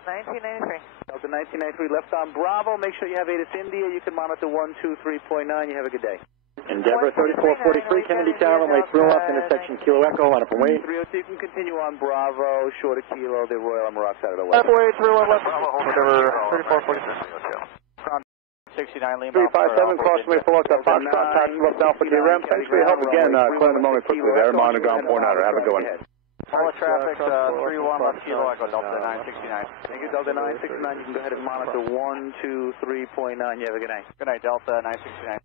1993. Delta 1993 left on Bravo, make sure you have ATIS India, you can monitor 123.9, you have a good day. Endeavor 3443, Kennedy Tower, runway 3 left, intersection Kilo Echo, line up and wait. 302, you can continue on Bravo, short of Kilo, the Royal Emirates out of the way. Halfway, 31 left. Endeavor 3443. 69 Lima. 357, cross runway 4 left, Foxtrot, taxi left Alpha to your ramp. Thanks for your help again, clearing the moment quickly there, monitor ground 49er, have a good one. Follow traffic, 31 left Kilo Echo, Delta 969. Thank you, Delta 969, you can go ahead and monitor 123.9, you have a good night. Good night, Delta 969.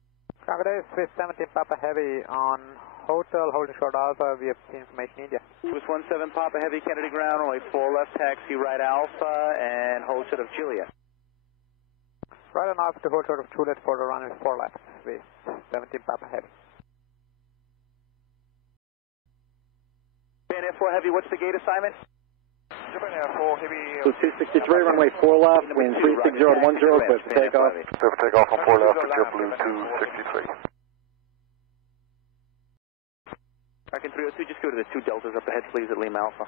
Crocodile, Swiss 17 Papa Heavy on Hotel, holding short Alpha, we have information India. Swiss 17 Papa Heavy, Kennedy ground, only 4 left, taxi right Alpha, and hold short of Juliet. Right on Alpha to hold short of Juliet for the runway 4 left, Swiss 17 Papa Heavy. Japan Air 4 Heavy, what's the gate assignment? Japan Air 4 Heavy. So 263, runway 4 left, wind 360 at 10, clear for takeoff. Clear for takeoff on 4 left, JetBlue 263. American 302, just go to the 2 Deltas up ahead, please, at Lima Alpha.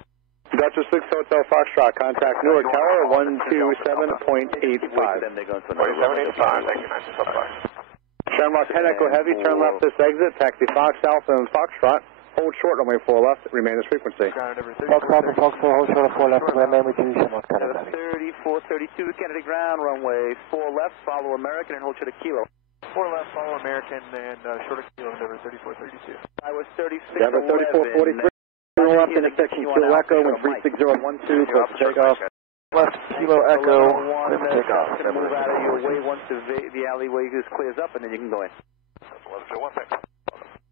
Delta 6 Hotel Foxtrot, contact Newark Tower, 127.85. Then they go into 2785, thank you, nice to stop by. Shamrock 10 Echo Heavy, turn left this exit, taxi Fox Alpha and Foxtrot. Hold short runway 4 left, remain as frequency. Fox Alpha, Fox 4, hold short of 4 left, remain with you, Shamrock 10 Echo Heavy. 3432, Kennedy ground, runway 4 left, follow American and hold short of Kilo. 4 left, follow American, and short of Kilo, Endeavor 3432. I was 36. Endeavor 3443, 3 left, intersection Kilo Echo, wind 360 at 12, clear for takeoff. Left, Kilo Echo, clear for takeoff. Move out of your way once the alleyway just clears up, and then you can go in. That's 11 thanks.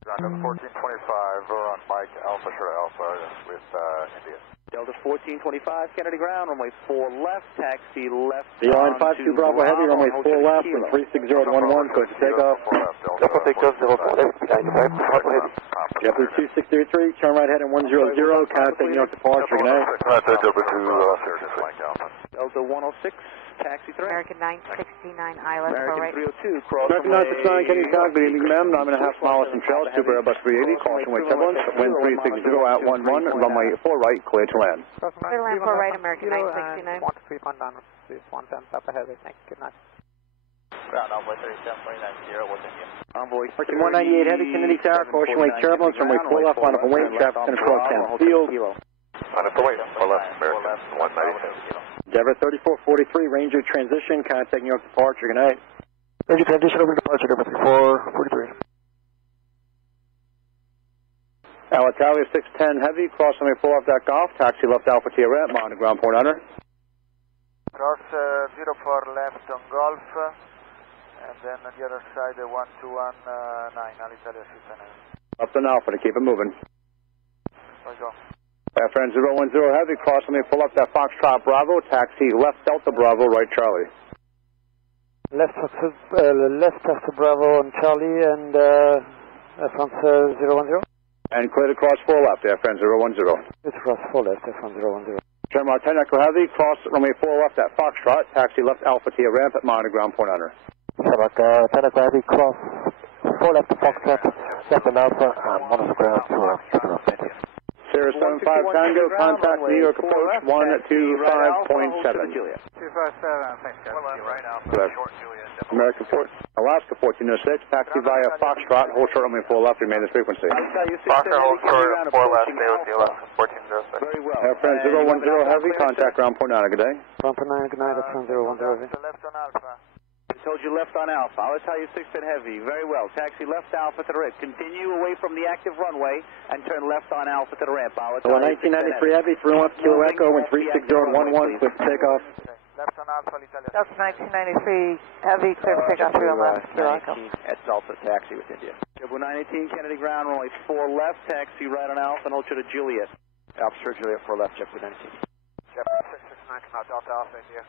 Dragon 1425, on Mike Alpha, short Alpha with India. Delta 1425, Kennedy ground, runway 4 left, taxi left. Beeline 52 Bravo Heavy, runway 4 left, wind 360 at 11, clear for takeoff. Delta takeoff 04 left, 95, Bravo Heavy. JetBlue 263, turn right heading 100, contact New York departure, good night. Contact JetBlue Delta 106, taxi 3. American 969, ILS for right. American 302, cross American 969, Kennedy Tower, good evening ma'am, 9.5 miles from Charles, Super Airbus 380, caution way turbulence, wind 360 at 11, runway 4 right, clear to land. Clear to land for right, American 969. 1 down, Swiss 110 Papa Heavy, thank you, good night. Ground Envoy 37290, what's India? Envoy 14 198 Heavy, Kennedy Tower, caution way turbulence, runway 4 left, line up and wait, traffic going across town field. Line up and wait, 4 left, American 196. Endeavor 3443, Ranger transition, contact New York departure, good night. Ranger transition over departure, number 3443. Alitalia 610 Heavy, cross runway 4 left at Golf, taxi left Alpha to your ramp, monitor ground 49er. Cross 04 left on Golf, and then on the other side 1219, Alitalia 610. Up to Alpha to keep it moving. Let's go. Friend 010 Heavy, cross runway 4 left at Foxtrot Bravo, taxi left Delta Bravo, right Charlie. Left Delta Bravo on Charlie and France 010. And clear to cross 4 left, friend 010. It's cross 4 left, France 010. Shamrock 10 Echo Heavy, cross runway 4 left at Foxtrot, taxi left Alpha to your ramp at monitor ground 49er. Shamrock 10 Echo Heavy, cross 4 left to Foxtrot, left and Alpha, monitor ground 2 Sierra 75 Tango, contact New York approach 125.7. 257, thanks guys. American Port, Alaska 1406, taxi via Foxtrot, hold short runway 4 left, remain as frequency. Foxtrot, hold short 4 left, stay with the Alaska 1406. Very well. Friend 010 Heavy, contact ground 49er, good day. Ground 49er, good night, friend 010 Heavy. Left on Alpha. I told you left on Alpha. I'll tell you 610 Heavy. Very well. Taxi left Alpha to the ramp. Continue away from the active runway and turn left on Alpha to the ramp. 1993 Heavy, 3 left, Kilo Echo, wind 360 at 11, clear for takeoff. Left on Alpha, Italia. That's 1993 Heavy, clear for takeoff, 3 left, Kilo Echo. At Delta, taxi with India. JetBlue 918, Kennedy ground, runway 4 left, taxi right on Alpha, and hold you to Juliet. Alpha Sir Juliet 4 left, JetBlue 19. JetBlue 669, come out Delta Alpha, India.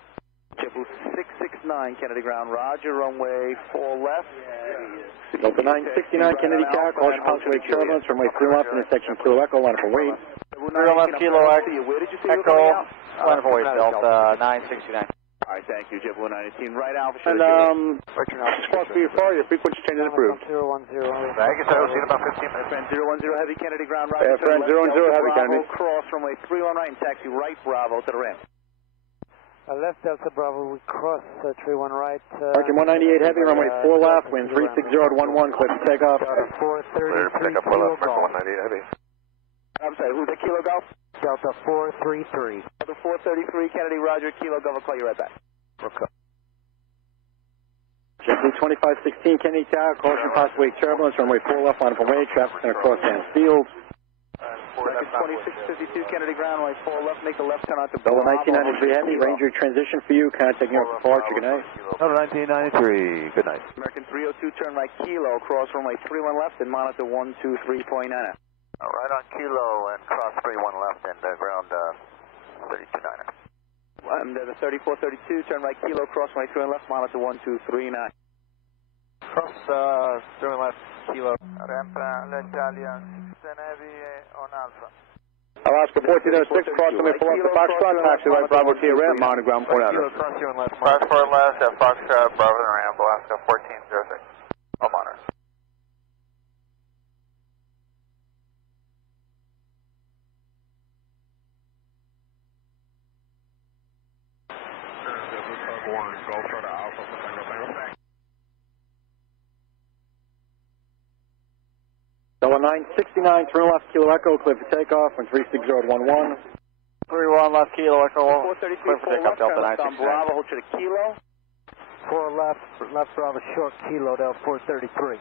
JetBlue 669, Kennedy ground, roger, runway 4 left. Delta 969, Kennedy Tower, caution possible turbulence, runway 3 left, intersection Kilo Echo, line up and wait. 3 left, Kilo Echo, line up and wait, Delta 969. All right, thank you, JetBlue 918. Right, Alpha. And, squawk for your far, your frequency change is approved. 010. Thank you, sir. We'll see you in about 15 minutes. Friend 010 Heavy, Kennedy ground, right. Friend 010 Heavy, Kennedy. Cross, runway 3 on right, and taxi right, Bravo to the ramp. Left Delta Bravo, we cross 31 right. Marking 198 heavy, runway 4 left, wind 360 at 11, clear for takeoff. 433 pick up 4 left, Mark 198 heavy. I'm sorry, who's the Kilo Golf? Delta 433. Delta 433, Kennedy, Roger, Kilo Golf, I'll call you right back. Okay. JetBlue 2516, Kennedy Tower, caution possible wake turbulence, runway 4 left, line up away, traffic's going to cross Sands Field. 2652, Kennedy ground, runway 4 left, make the left turn out to Delta 1993 heavy, Ranger transition for you, contacting your departure, good night. Delta 1993, good night. American 302, turn right Kilo, cross runway 31 left and monitor 123.9. Right on Kilo and cross 31 left and ground 32.9. The 3432, turn right Kilo, cross runway 31 left, monitor 1239. Cross 31 left, Kilo. Ramp l'Italia 6 Heavy on Alpha. Alaska 1406, cross runway 4 left to Foxtrot, taxi right Bravo to your ramp, monitor ground point out. Cross 1 left, Foxtrot, Bravo to ramp, Alaska 1406. I'll monitor. Delta 969, turn left, Kilo Echo, clear for takeoff, wind 360 at 11. 31 left, Kilo Echo. 433, Clear for takeoff, Delta 969. Bravo, hold to the Kilo. 4 left Bravo, short Kilo, Delta 433.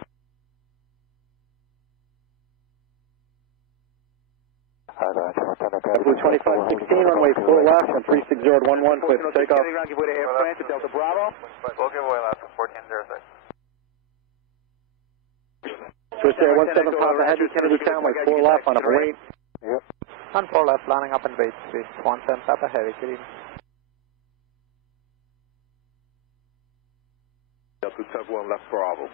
JetBlue 2516, runway 4 left, wind 360 at 11, clear for takeoff. Give way to Air France to Delta Bravo. We'll give away Alaska 1406. Swiss Air 17 Papa Heavy, Kennedy Town, way 4 left, on up wait. Yep. On 4 left, lining up in base speed. 17 Papa Heavy, good evening. Delta Tug 1 left Bravo.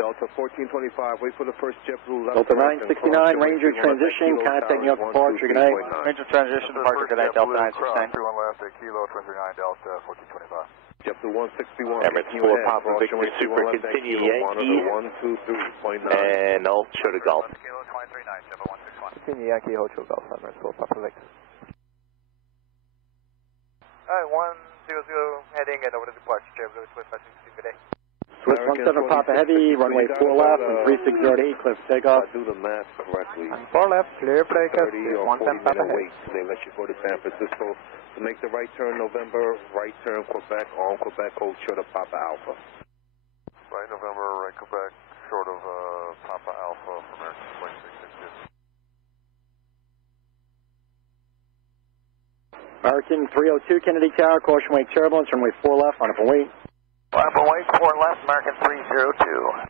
Delta 1425, wait for the first JetBlue left. Delta 969, Ranger transition, contacting your departure, good night. Ranger transition, departure, good night, Delta 969. 31 left, Kilo 29, Delta 1425. JetBlue 161. Emirates 4 Papa Victor Super, continue Yankee. 123.9. And I'll show to Golf. Kilo 239, 7161. Continue Yankee, Hotel Golf, Emirates 4 Papa Victor. Alright, 100 heading and over to departure, JetBlue Swiss 560, good day. Swiss 17 Papa Heavy, runway 4 left, and 3608, clear for takeoff. If I do the math correctly. On 4 left, clear for takeoff, 30 or 40 minute wait. They let you go to San Francisco to make the right turn November, right turn Quebec, on Quebec, hold short of Papa Alpha. Right November, right Quebec, short of Papa Alpha from American Flight 662. American 302, Kennedy Tower, caution wake turbulence, runway 4 left, on up and wait. Line up away, 4 left, American 302.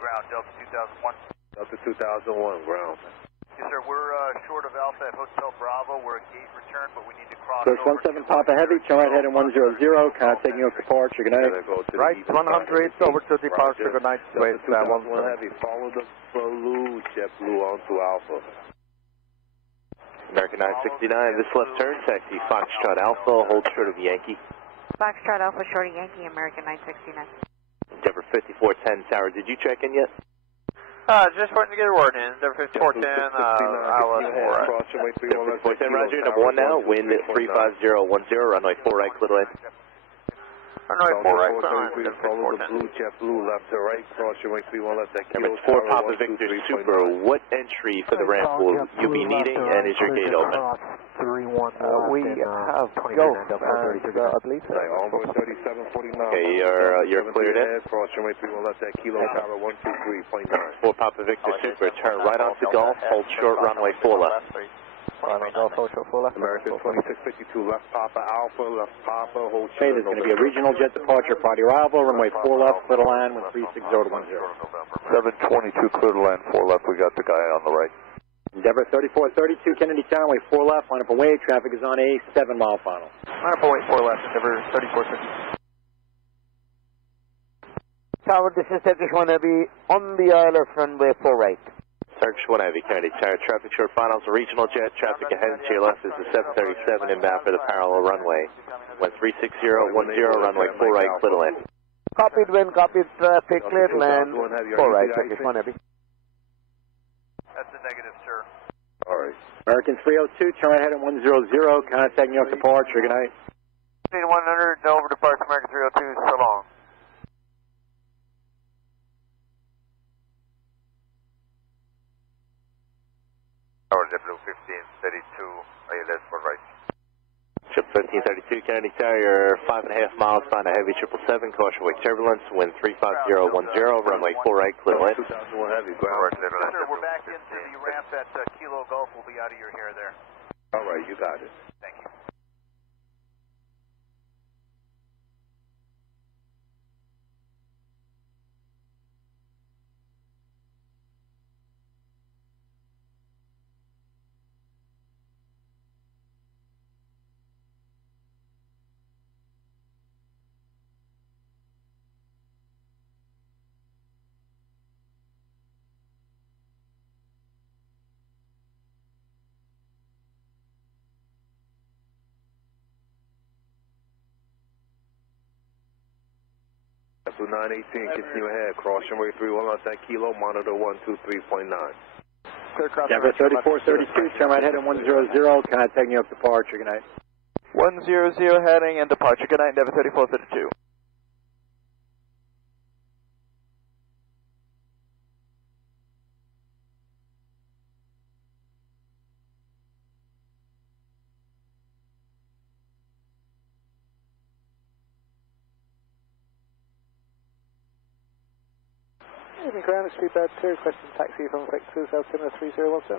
Ground, Delta 2001. Delta 2001, ground. Yes, sir. We're short of Alpha at Hotel Bravo. We're at gate return, but we need to cross Swiss over. 17 Papa Heavy, turn right heading 100, contacting your departure, good night. Right 100, over to departure, good night. Wait, 1 Heavy, follow the blue JetBlue onto Alpha. American 969, this left turn, taxi Foxtrot Alpha, hold short of Yankee. Foxtrot Alpha, short of Yankee, American 969. Denver 5410 Tower, did you check in yet? Just waiting to get a word in. Denver 5410, I was Cross runway 5410, Roger, number 1 now, wind at 35010, runway 4 right, clear to land. Runway 4 right, follow the blue JetBlue left to right, cross runway 31 left at Kilo Emirates 4 Papa Victor Super, what entry for the ramp will you be needing, and is your gate open? 31 we have go, I believe so. Envoy 3749. Okay, you're cleared in. Cross runway 31 left at Kilo Tower 123.9. 4 Papa Victor Super, turn right onto Golf, hold short runway 4 left. Golf, hold short 4 left. American 2652, left Papa Alpha, left Papa, hold Okay, there's going to be a regional jet departure, party arrival, runway 4 left, clear to land, 1360 to 10. 722, clear to land, 4 left, we got the guy on the right. Endeavor 3432, Kennedy Tower, runway 4 left, line up and wave, traffic is on a 7-mile final. Line up and wait, 4 left, Endeavor 3432. Tower, this is Turkish 1 Heavy, on the ILR runway 4 right. Turkish 1 Heavy, Kennedy Tower, traffic short finals, regional jet, traffic ahead to your left is the 737 inbound for the parallel runway. 136010, runway 4 right, clear to land. Copied wind, copied traffic, clear to land, 4 right, Turkish 1 Heavy. That's a negative, sir. All right. American 302, turn right head at 100, contact New York departure, good night. 100, over departure, American 302, so long. Tower W1532, ILS for right. Ship 1332, Kennedy Tower, you're 5.5 miles, find a heavy 777, caution wake turbulence, wind 35010, runway 4 right, clear to land. 2001 Heavy, ground. Sir, we're back into the ramp at Kilo Golf. We'll be out of your hair there. All right, you got it. Thank you. That's 918, continue ahead, cross runway 31 left at Kilo, monitor 123.9. Denver 3432, turn right head at 100, contact New York departure, good night. 100 heading and departure, good night, Endeavor 3432. Ground, street bed 2, requesting taxi from Quick 2, South Timber 3017.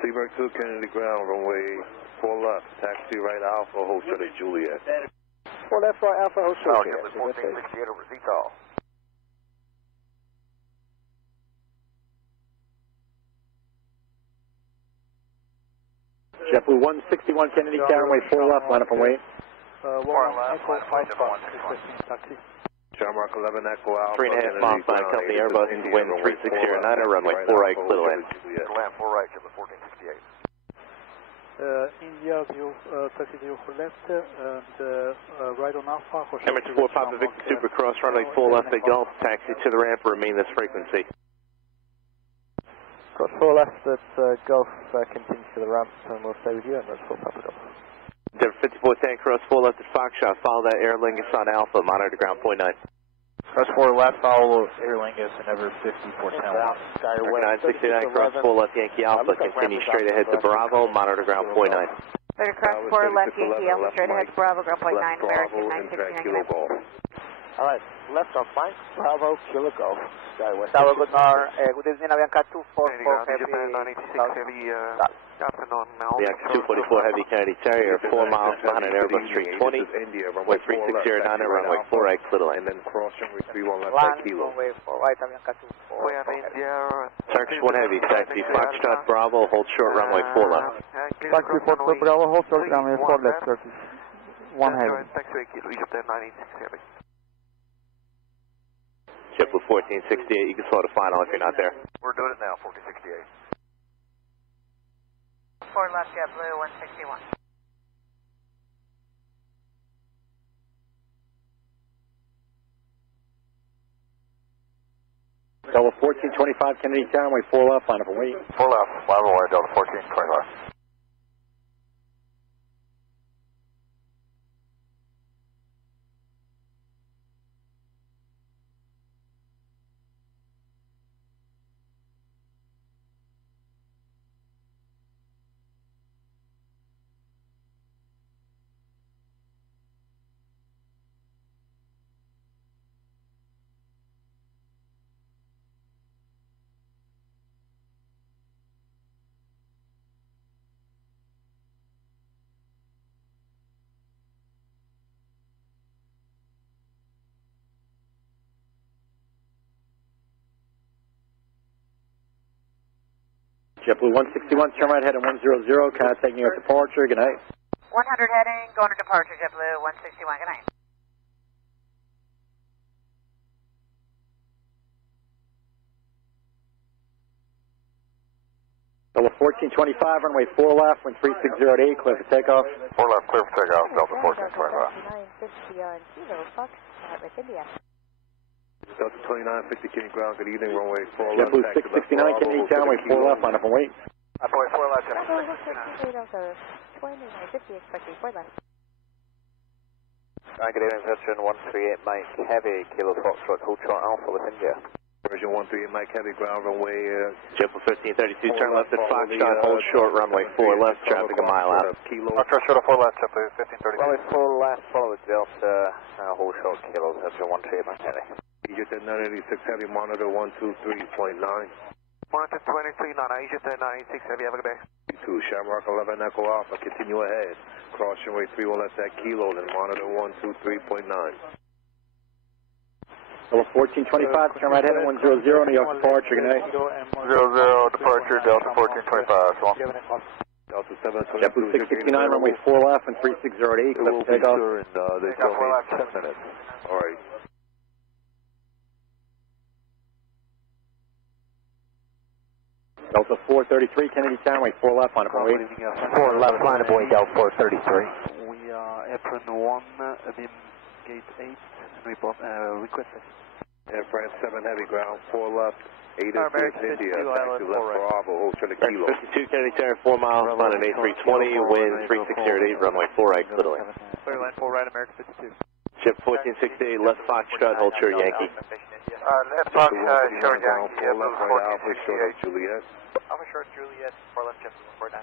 Seabird 2, Kennedy ground, runway 4 left, taxi right Alpha, hold short at Juliet. 4 left, right Alpha, hold short. Kepler 1468 over ZTOL. JetBlue 161, Kennedy Tower, runway 4 left, line up and wait. 4 left, line up and wait. Taxi. John Mark 11 Echo Alpha. 3.5 miles, find company Airbus, wind 3609, runway 4 right, clear to land. Land 4 right, Kepler 1468. India 030 for left and right on Alpha. Emirates 4 Papa Victor Super Cross, runway 4 left at Gulf, taxi to the ramp, remain this frequency. Cross 4 left at Golf, continue to the ramp, and we'll stay with you, and that's 4 Papa Golf. Denver 5410, cross 4 left at Foxtrot, follow that Air Lingus on Alpha, monitor ground point 9. Cross 4 left, follow Air Lingus, and Endeavor 5410 left. 969, cross 4 left Yankee Alpha, continue straight ahead to Bravo, monitor ground point 9. Better cross 4 left Yankee Alpha, straight ahead to Bravo, ground point 9, American 969. Alright, left on flank, Bravo, Kilo Golf. Tower, good evening, Avianca 244 Heavy. The X244 Heavy Kennedy Terrier, 4 miles behind an Airbus 320, with 3609 at runway 4 right, clear to land. And then cross runway 31 left at Kilo. Runway 4 right, Avianca 244. Turkish 1 Heavy, taxi Foxtrot Bravo, hold short runway 4 left. Taxi 4 Bravo, hold short runway 4 left, Turkish 1 Heavy. Taxi Kilo, Egypt 986 Heavy. JetBlue 1468, you can slow the final if you're not there. We're doing it now, 1468. 4 left JetBlue 161. Delta 1425, Kennedy Tower, runway 4 left, line up and wait. 4 left, line up and wait, Delta 1425. JetBlue 161, turn right heading 100, contacting you at departure, good night. 100 heading, going to departure, JetBlue 161, good night. Delta 1425, runway 4 left, wind 3608, clear for takeoff. 4 left, clear for takeoff, Delta 1425. 950 on Kilo, Fox, with India. Delta 2950, King Ground, good evening, runway 4 left. JetBlue 669, Kennedy Town, way 4 left, line up and wait. Boy, 4 left, Delta 2950, expecting 4 left. Good evening, Veteran 138 Mike Heavy, Kilo Foxtrot, hold short Alpha with India. Version 138 Mike Heavy, ground runway. JetBlue 1532, turn left at Foxtrot, hold short, runway 4 left, traffic a mile out. Foxtrot, short of 4 left, JetBlue 1532. Runway 4 left, follow with Delta, hold short, Kilo, Veteran 138 Mike Heavy. Egypt 986 Heavy, monitor 123.9. Monitor 239, Egypt 986 Heavy, have a good day. 2 Shamrock 11 Echo Alpha, continue ahead. Cross runway 31 left at Kilo, then monitor 123.9. Delta 1425, turn right heading 100, New York departure, good night. 00, departure, Delta 1425, so on. Delta 722. JetBlue 669, runway 4 left, and 3608, clear for takeoff. They tell me 10 minutes. All right. Delta 433, Kennedy Town, way 4 left, line up and wait. 4 left, line up and wait, Delta 433. We are apron 1, beam gate 8, and report, requested. Air France 7 Heavy, ground 4 left, 8 India, back to left Bravo, hold to the Kilo. 52 Kennedy Tower, 4 miles, line at 8320, wind 3608, runway 4 right, clear lane. Clear line 4 right, American 52. Ship 1468, left Foxtrot, hold short Yankee. Left Fox, short Yankee, 4 left, right Alpha, short of Juliet. Alpha short Juliet, 4 left, Jeff 49.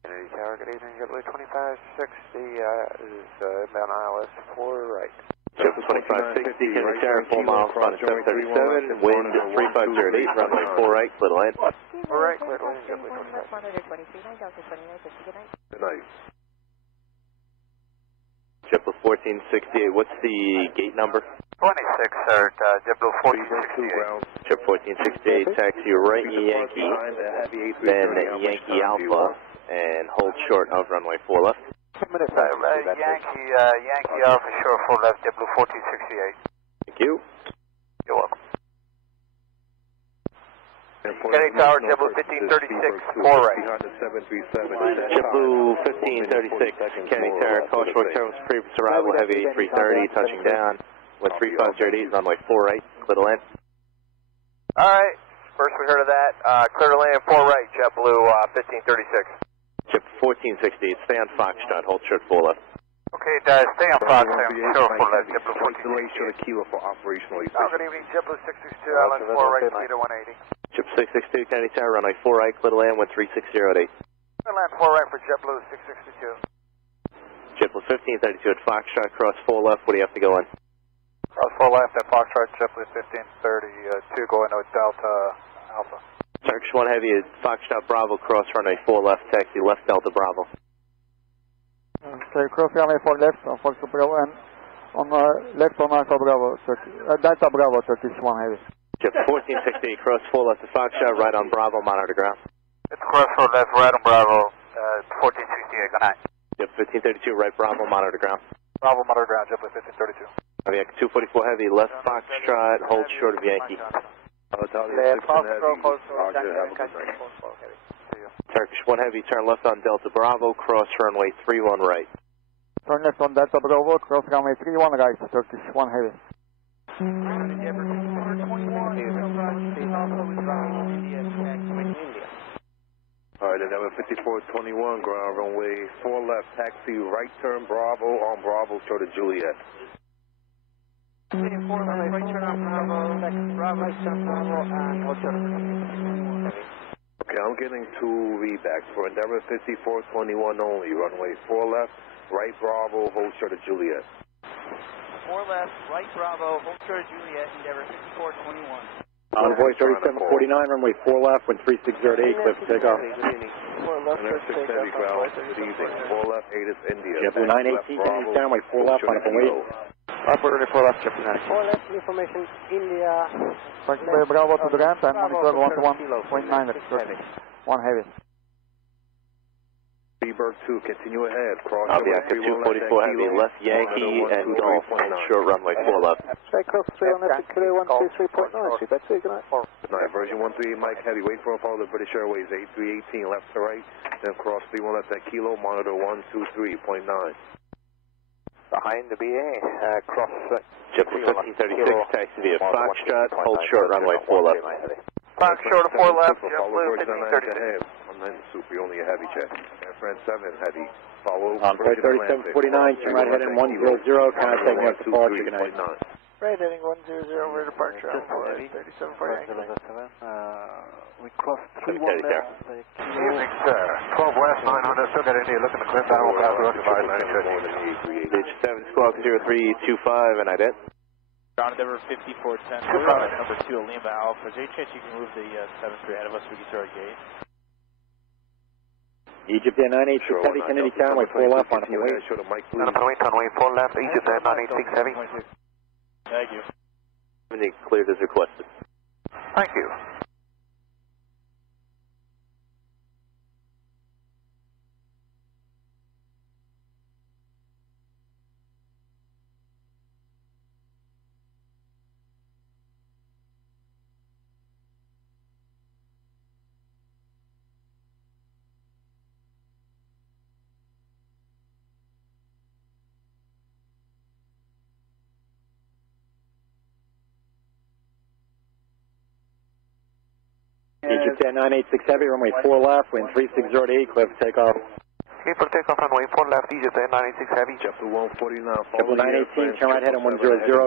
Kennedy Tower, good evening, JetBlue 2560 is inbound ILS 4 right. Ship 2560, Kennedy Tower, 4 miles, line at 737, wind 3508, runway 4 right, clear lane. 4 right, clear lane, JetBlue 25. Monitor 239, Delta 2950, good night. Good night. JetBlue 1468, what's the gate number? 26, sir, JetBlue 1468. Ship 1468, taxi right Yankee, then Yankee Alpha, and hold short of runway 4 left. 2 minutes, Yankee Alpha short 4 left, JetBlue 1468. Thank you. You're welcome. Kennedy Tower, JetBlue 1536, 4 right. JetBlue 1536, Kennedy Tower, call short terminals, previous arrival, heavy 330, touching down, wind 3508, runway 4 right, clear to land. Alright, first we heard of that, clear to land 4 right, JetBlue 1536. Ship 1468, stay on Foxtrot, hold short 4 left. Okay, stay on Fox, short 4 left, JetBlue 1468. Kilo for operational Good evening, JetBlue 662, Island 4 right, Leader 180. Ship 662, Kennedy Tower, runway 4 right, clear to land, wind 3608. Clear land 4 right for JetBlue 662. JetBlue 1532 at Foxtrot, cross 4 left, what do you have to go in? Cross 4 left at Foxtrot, JetBlue 1532, going to Delta Alpha. Turkish 1 Heavy at Foxtrot Bravo, cross runway 4 left, taxi left Delta Bravo. Okay, cross runway 4 left on Foxtrot Bravo, and on left on Alpha Bravo, Delta Bravo, Turkish 1 Heavy. Ship 1468, cross 4 left to Foxtrot, right on Bravo, monitor ground. It's cross 4 left, right on Bravo, 1468, good night. Ship 1532, right Bravo, monitor ground. Bravo, monitor ground, JetBlue 1532. Cardiac 244 Heavy, left Foxtrot, hold short of Yankee. Turkish 1 Heavy, turn left on Delta Bravo, cross runway 31 right. Turn left on Delta Bravo, cross runway 31 right, Turkish 1 Heavy. Alright, and number 5421, ground runway 4 left, taxi right turn Bravo on Bravo, short of Juliet. 4 left, right turn on Bravo, Bravo, right turn Bravo, and hold short. Okay, I'm getting 2 readbacks for Endeavor 5421 only, runway 4 left, right Bravo, hold short of Juliet. 4 left, right Bravo, hold short of Juliet, Endeavor 5421. Envoy 3749, runway 4 left, wind 3608, clear for takeoff. And that's 6 Heavy, ground, good evening, 4 left, 8 is India. JetBlue 918, Kennedy Town, way 4 left, line up and wait. Alpha early 4 left, JetBlue 92. 4 left, information, India. Bravo to the ramp and monitor 121.9 at 1 heavy. Seabird 2, continue ahead. Cross I'll be active 244 heavy, left Yankee and Golf, short runway 4 left. Straight cross 3 on left, Kilo 123.9, that's it, good night. Good night, version 138 Mike Heavy, wait for a follow the British Airways 8318, left to right, then cross 31 left at Kilo, monitor 123.9. Behind the BA, cross JetBlue 1536, taxi via Foxtrot, hold short runway 4 left. Fox short of 4 left, JetBlue 1536. Super, only a heavy check. Air France 7, heavy. Follow. On flight 3749, turn right heading 100, contact me up departure, good night. Right heading 100, over departure on flight 3749. We crossed 31 left. Evening, sir. 12 west, 900, still got India looking to clip down, we'll pass the rest of 950. Ditch 7 squawk 0325, and ident. Ground Endeavor 5410, we're on at number 2 Lima Alpha. Is there any chance you can move the 7-3 ahead of us so we can throw our gate? Egypt Air 986 Heavy, Kennedy Town, way 4 left on Conway 4 left, Egypt Air 986 Heavy. Thank you. Everything cleared as requested. Thank you. Egypt Air 986 Heavy, runway 4 left, wind 3608, clear for takeoff. Clear for takeoff, runway 4 left, Egypt Air 986 Heavy. JetBlue 149, JetBlue 918, turn right heading 100,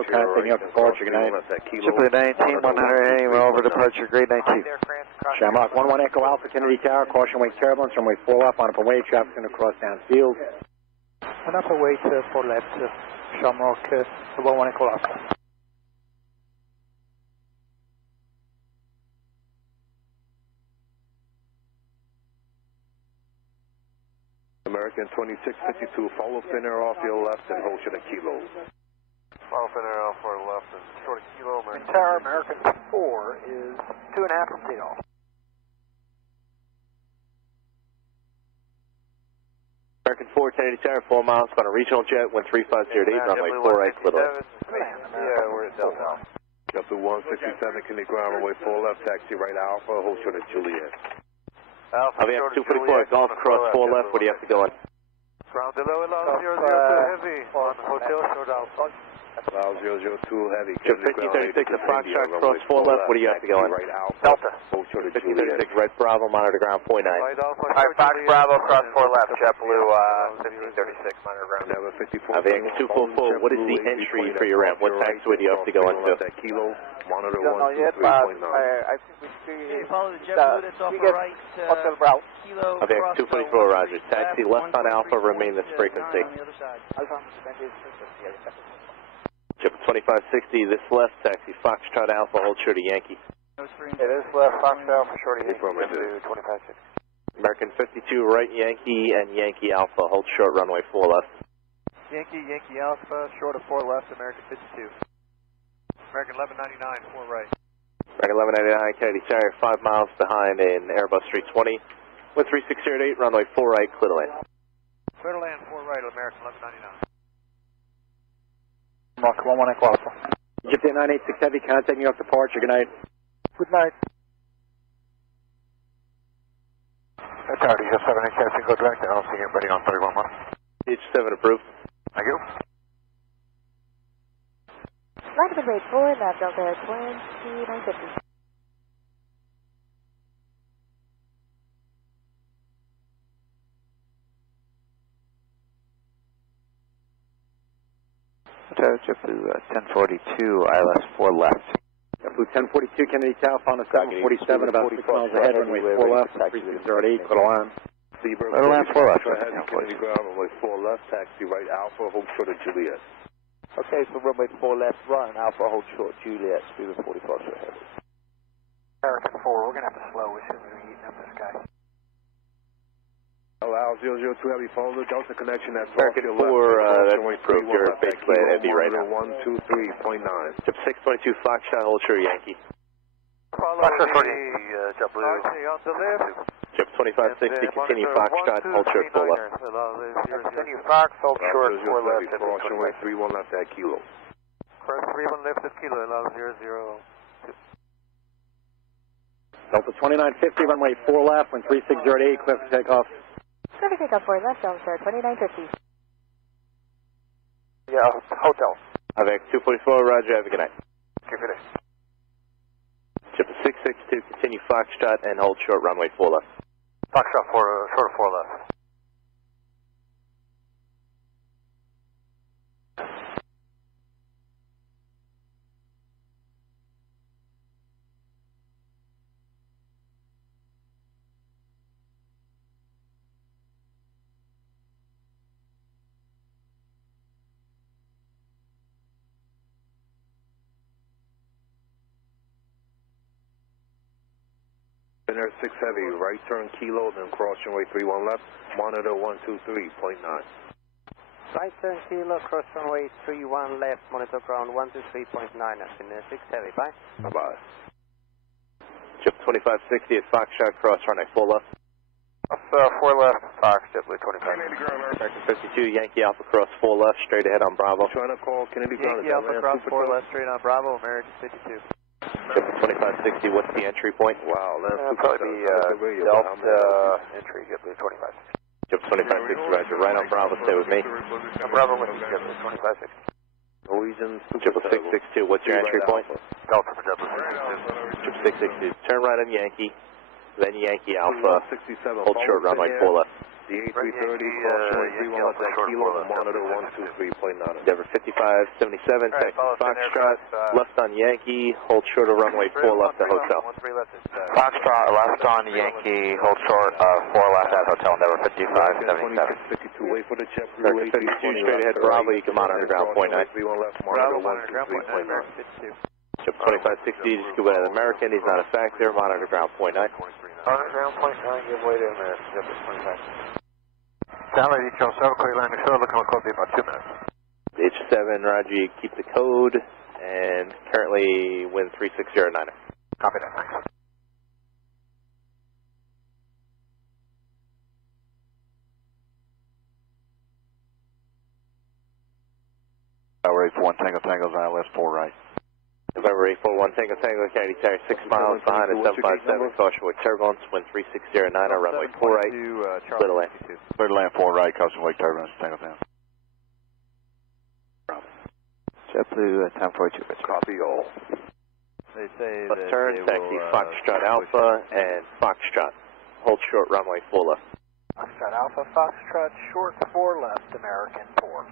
contact me up departure, good night. JetBlue 19, 100 heading, over departure, grade 92. Shamrock 11 Echo Alpha, Kennedy Tower, caution wake turbulence, runway 4 left, on upper wave, traffic going to cross downfield. On upper wave 4 left, Shamrock 11 Echo Alpha. American 2652, follow thin air off your left and hold short of Kilo. Follow thin air off our left and short of Kilo, American. Tower American 4 is 2.5 from takeoff. American 4, Kennedy Tower, 4 miles, on a regional jet, wind 3508, runway 4 right, clear left. Yeah, we're at Delta. JetBlue 167, Kennedy ground, runway 4 left, taxi right Alpha, hold short of Juliet. I'll be up 244, Golf Cross 4 left, where do you have to go in? Ground below, 002 heavy, on hotel short Alpha. 002 heavy. Jet 1536, the Foxtrot Cross 4 left, where do you have to go in? Right Alpha. Delta. Hold short of 1536, right Bravo, monitor ground 49. Right Fox Bravo, cross 4 left, JetBlue 1536, monitor ground. Never 54. I'll be up 244, what is the entry for your ramp? What taxiway do you have to go into? Kilo, monitor Don't know yet, but I think we see follow the JetBlue that's off our right. Hotel Bravo. Kilo, I'll be up 244, roger. Taxi left on Alpha, remain this frequency. Alpha. Jet 2560, this left, taxi Foxtrot Alpha, hold short of Yankee. It is left, Fox Alpha, shorty, to 2560. American 52, right Yankee and Yankee Alpha, hold short runway 4 left. Yankee Alpha, short of 4 left, American 52. American 1199, 4 right. American 1199, Kennedy Tower, 5 miles behind in Airbus 320. With 3608, runway 4 right, clear to land. Clear to land, 4 right, American 1199. Mark 11 Echo Alpha. Egypt Air 986 Heavy, contact me off departure, good night. Good night. Tower, just 7 casting, go direct, I don't see anybody on 31 miles. H7 approved. Thank you. Line of grade 4, left Delta 2950. JetBlue 1042, ILS 4 left. JetBlue 1042, Kennedy Tower, found a 747, about 6 miles ahead, runway 4 left, 3608, clear to land. Clear to land 4 left. Kennedy ground, runway 4 left, taxi right Alpha, hold short of Juliet. Okay, so runway 4 left, run, Alpha, hold short, Juliet, speed of 45 short heavy. American 4, we're going to have to slow as soon as we eat up this guy. Allow 002 Heavy, follow the Delta connection at American 4, that's approved. You're basically at Heavy right now. 123.9. Chip 622 Foxtrot, hold sure Yankee. Follow the JetBlue. On the left. Chip 2560, continue Foxtrot, hold short, full left. Continue Fox, hold short, 4 left. Cross runway 31 left at Kilo. Cross 31 left at Kilo, allow 002. Delta 2950, runway 4 left, when 3608, clear for takeoff. Clear for takeoff 4 left, Delta 2950. Yeah, hotel. Avec 244, roger, have a good night. Okay, finish. Chip 662, continue Foxtrot and hold short, runway 4 left. Foxtrot, short of 4 left. Spinner 6 Heavy, right turn Kilo, then cross runway 31 left, monitor 123.9. Right turn Kilo, cross runway 31 left, monitor ground 123.9, Spinner 6 Heavy, bye. Bye-bye. Chip 2560 at Foxtrot, cross runway 4 left. 4 left, Fox, JetBlue 25. American 52, Yankee Alpha, cross 4 left, straight ahead on Bravo. Trying to call Kennedy Ground. Yankee Alpha, cross 4 left, straight on Bravo, American 52. Chip 2560, what's the entry point? Wow, that's probably be Delta entry, JetBlue 25. Chip 2560, roger, right on Bravo, stay with me. Bravo with you, JetBlue 2560. Norwegian Chip 662, what's your entry point? Delta for JetBlue 662. Chip 662, turn right on Yankee, then Yankee Alpha, hold short runway 4 left. The A330, cross runway 31 left at Kilo, monitor 123.9. Endeavor 5577, taxi Foxtrot, left on Yankee, hold short of runway 4 left at hotel. Foxtrot, left on Yankee, hold short, 4 left at hotel, Endeavor 5577. 62, wait for the jet. American 52, straight ahead Bravo, you can monitor ground point 9. 31 left, monitor 123.9. Chip 2560, just go ahead American, he's not a factor, monitor ground point 9. Monitor ground point 9, give way to American, JetBlue 25. Download Echo 7, clear landing, so looking at code be about 2 minutes. H7, roger, you keep the code, and currently wind 3609. Copy that, thanks. November 841 Tango Tango's ILS 4 right. November 841 Tango Tango, Kennedy Tower 6 miles behind at 757, caution with turbulence, wind 3609, runway 4 right, clear to land. Clear to land 4 right, caution wake turbulence, Tango Tango. JetBlue 1042, copy all. They say left turn, taxi Foxtrot Alpha and Foxtrot, hold short runway 4 left. Foxtrot Alpha, Foxtrot short 4 left, American 4.